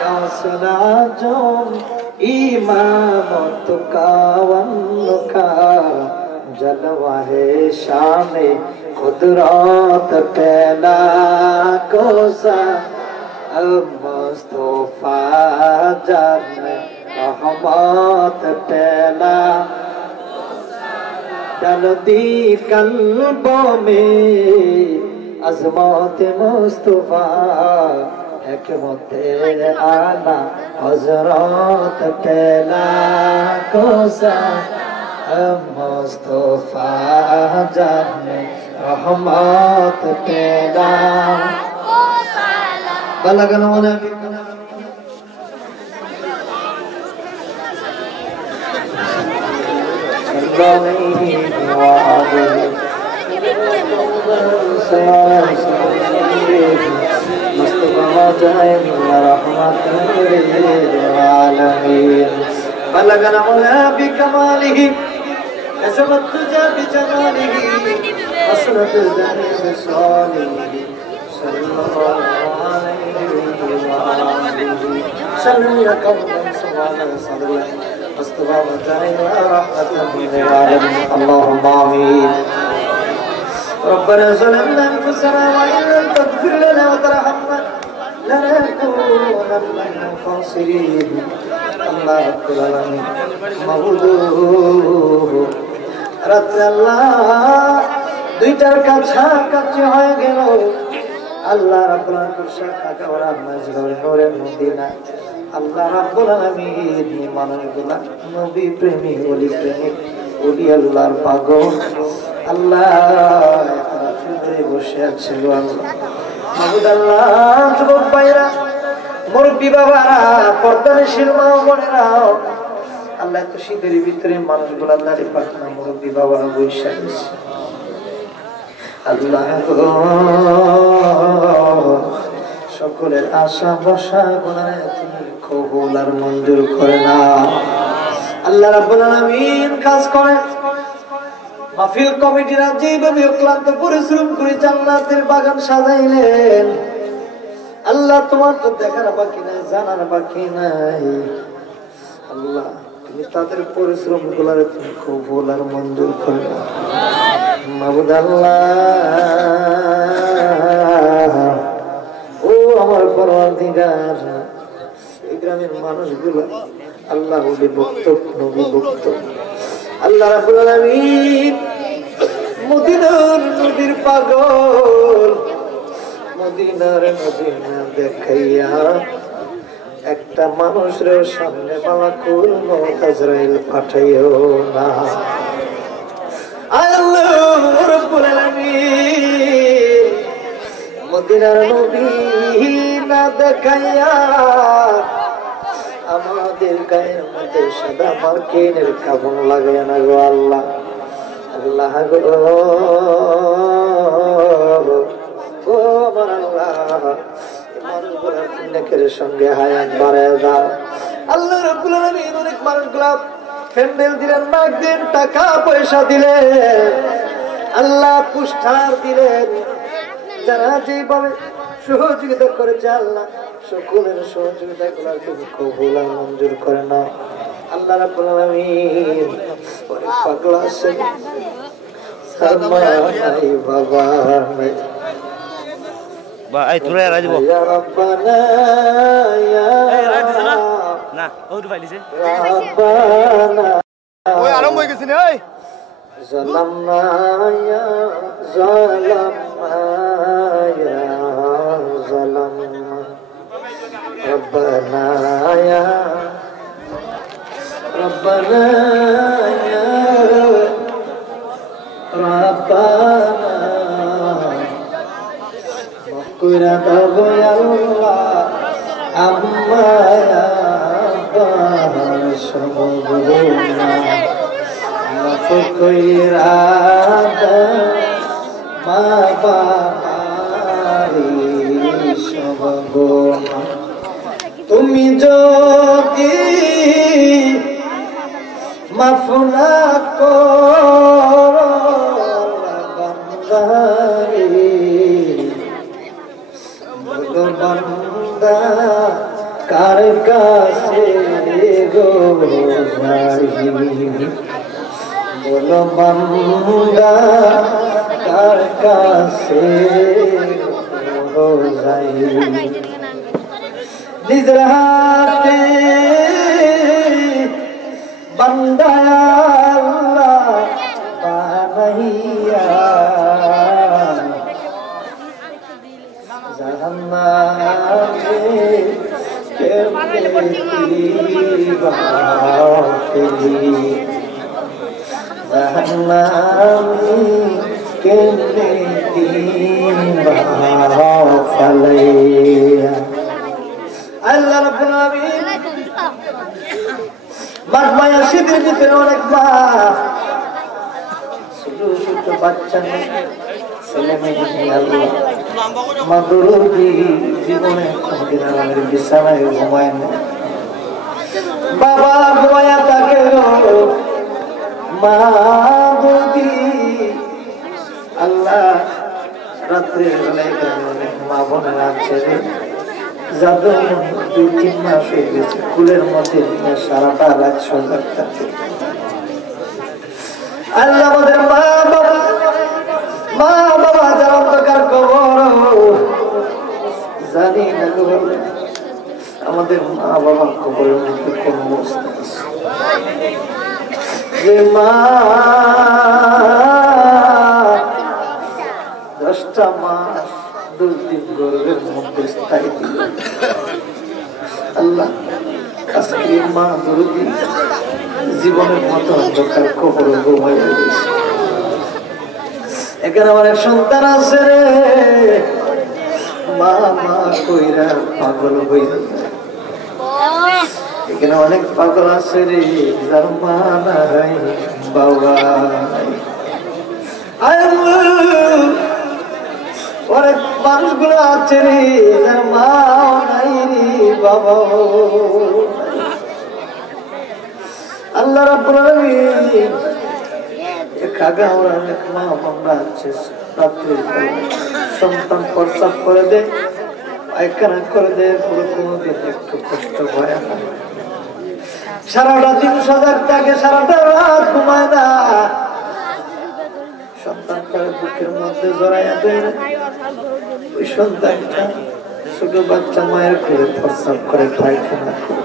یا سراجم امامت کا ون کا جلوہ شان قدرت پہلا کو سلام مصطفیٰ جان رحمت پہلا डाल दी कल्बों में अज़मत मुस्तफा हिकमत आला हज़रत पहला को मुस्तफा जाने रहमत पहला बलगन वाला بلغنا مولا بكماله كشف الدجى بجماله أسرت الدنيا بصاله صلى الله عليه وآله سلم يا قوم سبحان الله مصطفى وجعلنا رحمة للعالمين اللهم آمين ربنا ظلمنا أنفسنا وإن لم تغفر لنا وترحمنا لنكونن من الخاسرين الله رب العالمين মাবুদ রাতে আল্লাহ দুইটার কাছাকাছি হয়ে গেল আল্লাহ রাব্বুল আলামিন শাখা ওরা মজরুল নূরের মদিনা আল্লাহ রাব্বুল আলামিন মানুষগুলা নবী প্রেমী ওলি প্রেমী ওলি আল্লাহর পাগল আল্লাহ ধরে বসে আছে গো আল্লাহ। মাহবুদ আল্লাহ, যুবক ভাইরা, মুরব্বী বাবারা, পর্দানিশীল মা বোনেরা, আল্লাহ এত শীতের ভিতরে মানুষগুলা দাঁড়িয়ে পাঠানো মুরব্বী বাবারা বসে আছে। আল্লাহ সকলের আশা বসা গুনাহ তুমি কবুল আর মঞ্জুর করে না। আল্লাহ রাব্বুল আলামিন কাজ করে মাহফিল কমিটিরা যেভাবে ক্লান্ত পরিশ্রম করে জান্নাতের বাগান সাজাইলেন, আল্লাহ তোমার তো দেখার বাকি নাই, জানার বাকি নাই। আল্লাহ তুমি তাদের পরিশ্রম গুলারে তুমি কবুল আর মঞ্জুর করে না। মাহবুদ আল্লাহ, ও আমার পরওয়ারদিগার, এই গ্রামের মানুষগুলো আল্লাহ বিভক্ত নবী ভক্ত। আল্লাহ রাব্বুল আলামিন মদিনার নবীর পাগল, মদিনার নবী না দেখাইয়া একটা মানুষের সামনে মালাকুল মউত আজরাইল পাঠাইও না। আল্লাহ রাব্বুল আলামিন মদিনার নবী না দেখাইয়া আমাদের গায়ের মধ্যে সাদা মার্কিনের কাফন লাগাইয়া না গো আল্লাহ। আল্লাহ গো, ও আমার আল্লাহ, মানুষগুলা নেকের সঙ্গে হায়াত বাড়ায় দাও। আল্লাহ রাব্বুল আলামিন অনেক মানুষগুলা প্যান্ডেল দিলেন, নাক দিন, টাকা পয়সা দিলেন, আল্লাহ পুষ্টার দিলেন, যারা যেভাবে সহযোগিতা করেছে আল্লাহ সকলের সহযোগিতা গুলা তুমি কবুল আর মঞ্জুর করে না। আল্লাহ রাব্বুল আলামিন ওরে পাগলা আছে সারমা নাই বাবা নাই বা এই তোরা রাজবো ইয়া রাব্বানা ইয়া না ওর ফাইলিছে রাব্বানা ওই আরম্ভ হয়ে গেছে এই জালামনা ইয়া জালামনা ইয়া জালামনা রব্বানা ইয়া রব্বানা ইয়া রব্বানা মাফকুরা দাও ইয়া আল্লাহ আম্মা ইয়া সবগুনা মাফকুরা দাও মা বাবারি সবগুনা। তুমি যদি মাফ না করো বান্দারি, বলো বান্দা কার কাছে গো যাই, বলো বান্দা কার কাছে গো যাই। নিজের হাতে বান্দা আল্লাহ বানাইয়া জাহান্নামে কেমনে দিবা ফেলি, জাহান্নামে কেমনে দিবা ফালাইয়া। আল্লাহ রাব্বুল আলামিন মাঠমায়া শীতের ভিতরে অনেক মা ছোট ছোট বাচ্চা ছেলে মেয়ে নিয়ে আল্লাহ মা দরদি জীবনে কোনদিন আমাদের বিছানায় ঘুমায় না, বাবা ঘুমায়া থাকে মা দরদি। আল্লাহ রাত্রে বেলায় অনেক মা বোনেরা আছে যাদের 2-3 মাস হয়ে গেছে কুলের মধ্যে নিয়ে সারাটা রাত সজাগ থাকে। আল্লাহ আমাদের মা বাবা যারা অন্ধকার কবর জানি না আমাদের মা বাবা কবরের মধ্যে কোন অবস্থা আছে, যে মা 10টা মাস 2 দিন গর্ভের মধ্যে স্থায়ী দিল। আল্লাহ আজকে মা দরদি জীবনের মতো অন্ধকার কবরে ঘুমাইয়া গেছে। এখানে আমার এক সন্তান আছে রে, মা মা কইরা পাগল হইয়া যায়। এখানে অনেক পাগল আছে রে, যার মা নাই বাবা নাই। অনেক মানুষগুলো আছে রে, যার মা নাই রে বাবা। আল্লাহ রাব্বুল আলামিন অনেক মা বাবা আছে, রাত্রে সন্তান প্রস্রাব করে দেয়, পায়খানা করে দেয়, পুরো কোনোদিন একটু কষ্ট হয় না। সারাটা দিন সজাগ থাকে, সারাটা রাত ঘুমায় না। সন্তানটার বুকের মধ্যে জড়াইয়া দেয়, ওই সন্তানটা ছোট বাচ্চা মায়ের করে প্রস্রাব করে, পায়খানা করে।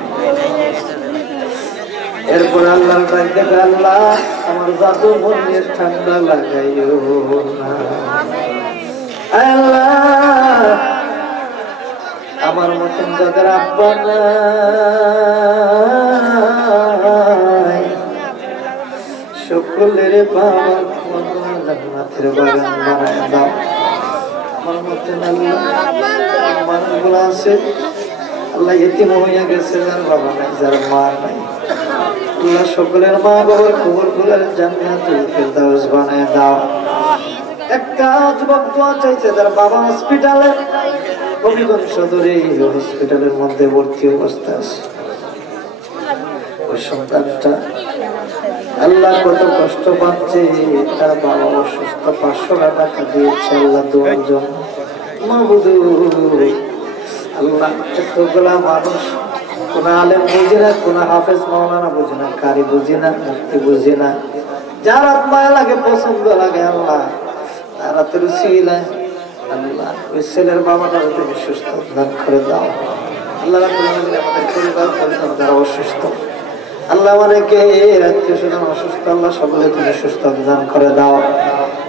এরপর আল্লাহর ডাক দেবে, আল্লাহ আমার জাদু মনের ঠান্ডা লাগাইও না। আল্লাহ আমার মতন যাদের আব্বা নাই, সকলের বাবা জান্নাতের বাগান বানায় দাও। আমার মতন আল্লাহ মানুষগুলো আছে আল্লাহ এতিম হইয়া গেছে, যার বাবা নাই, যার মা নাই, আল্লাহ সকলের মা বাবার কবর গুলার জান্নাতুল ফেরদাউস বানায় দাও। একটা যুবক দোয়া চাইছে, তার বাবা হসপিটালে, হবিগঞ্জ সদরে হসপিটালের মধ্যে ভর্তি অবস্থা আছে। ওই সন্তানটা আল্লাহ কত কষ্ট পাচ্ছে, তার বাবা অসুস্থ, 500 টাকা দিয়েছে আল্লাহ দোয়ার জন্য। আল্লাহ এতগুলা মানুষ, কোন আলেম বুঝি না, কোন হাফেজ মাওলানা বুঝি না, কারি বুঝি না, মুফতি বুঝি না, যার আত্মায় লাগে, পছন্দ লাগে, আল্লাহ তারা তো রুচিলা। আল্লাহ ওই ছেলের বাবাটা তুমি সুস্থ দান করে দাও। আল্লাহ আমাদের পরিবার পরিজন যারা অসুস্থ, আল্লাহ অনেকে আত্মীয় স্বজন অসুস্থ, আল্লাহ সকলে তুমি সুস্থ দান করে দাও।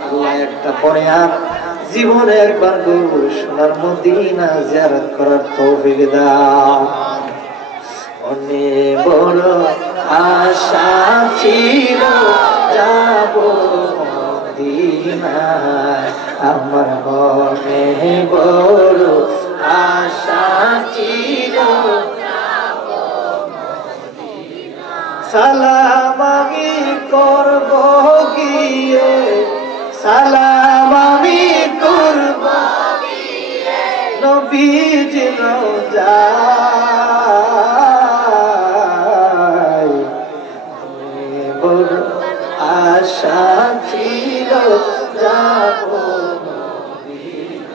আল্লাহ একটা পরে আর জীবনে একবার সোনার মদিনা জিয়ারত করার তৌফিক দাও। অনেক বড় আশা ছিল যাব মদিনায়, আমার মনে বড় আশা ছিল যাব মদিনায়। সালাম আমি করব গিয়ে, সালাম আমি করব গিয়ে নবীজির রওজায়। বড় আশা ছিল যাব মদিনায়,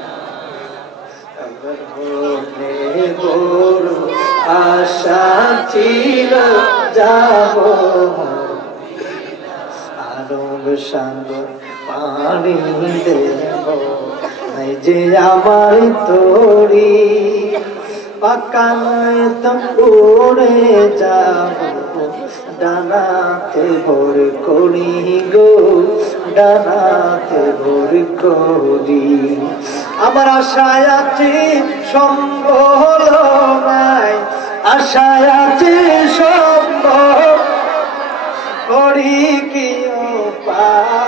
বড় আশা ছিল যাব আরব সাগর পানি দেব, নাই যে আমার তোরি পাকান উড়ে যাব, ডানাতে ভোর করি গো, ডানাতে ভোর করি। আমার আশায় আছে সম্বল নাই, আশায় আছে সম্ভব করি কি উপায়।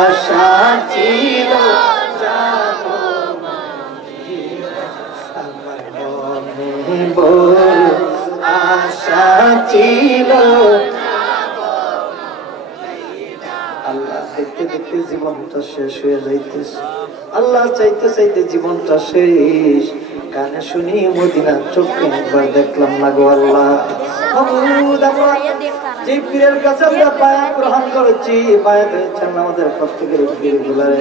আশা ছিল যাব আমার মনে, বড় আশা ছিল। আল্লাহ দেখতে দেখতে জীবনটা শেষ হয়ে যাইতেছে, আল্লাহ চাইতে চাইতে জীবনটা শেষ। কানে শুনি মদিনা, চোখে একবার দেখলাম না গো আল্লাহ। যে পীরের কাছে আমরা বায়াত গ্রহণ করেছি, বায়াত হয়েছেন আমাদের প্রত্যেকের পীর গুলারে,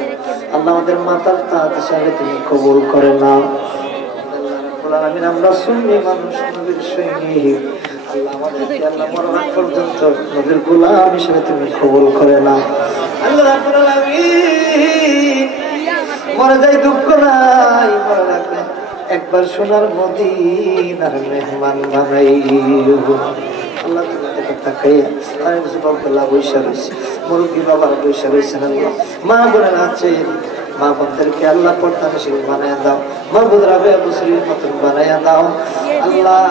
আল্লাহ আমাদের মাতার তাজ হিসাবে তুমি কবুল করে নাও। আমরা সুন্নি মানুষ, নবীর সৈনিক, আল্লাহ আমাদেরকে আল্লাহ মরণ পর্যন্ত নবীর গোলাম হিসেবে তুমি কবুল করে নাও। আল্লাহ রাব্বুল আলামিন মরে যাই দুঃখ নাই, মরে রাখবেন একবার সোনার মদিনার মেহমান বানাইও। আল্লাহ তোমাকে তাকাইয়া অনেক যুবকগুলা বৈশা রয়েছে, মুরব্বী বাবার বৈশা রয়েছেন, আল্লাহ মা বোনেরা আছে, মা বোনদেরকে আল্লাহ পর্দা হিসেবে বানাইয়া দাও, মাহবুব রাবে বসরির মতন বানাইয়া দাও। আল্লাহ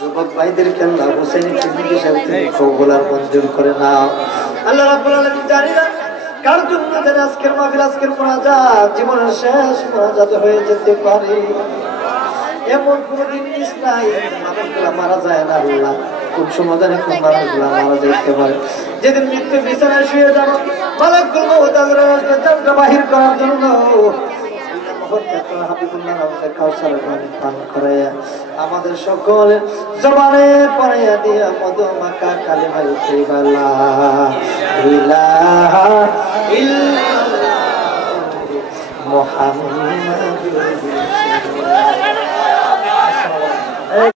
যুবক ভাইদেরকে আল্লাহ হুসাইনের জিন্দেগি সাথে তুমি কবুল আর মঞ্জুর করে নাও আল্লাহ রাব্বুল আলামিন জানি না কার জন্য যেন আজকের মাহফিল আজকের মুনাজাত জীবনের শেষ মুনাজাত হয়ে যেতে পারে এমন কোনদিন মিস নাই মানুষগুলা মারা যায় না আল্লাহ কোন সময় জানি কোন মানুষগুলা মারা যেতে পারে যেদিন মৃত্যু বিছানায় শুয়ে যাবো মালাকুল মউত আজরাইলকে জানটা বাহির করার জন্য আমাদের সকলের জবানে পড়াইয়া দিয়া মধু মাকা কালিমা লা ইলাহা ইল্লাল্লাহ মুহাম্মাদুর রাসূলুল্লাহ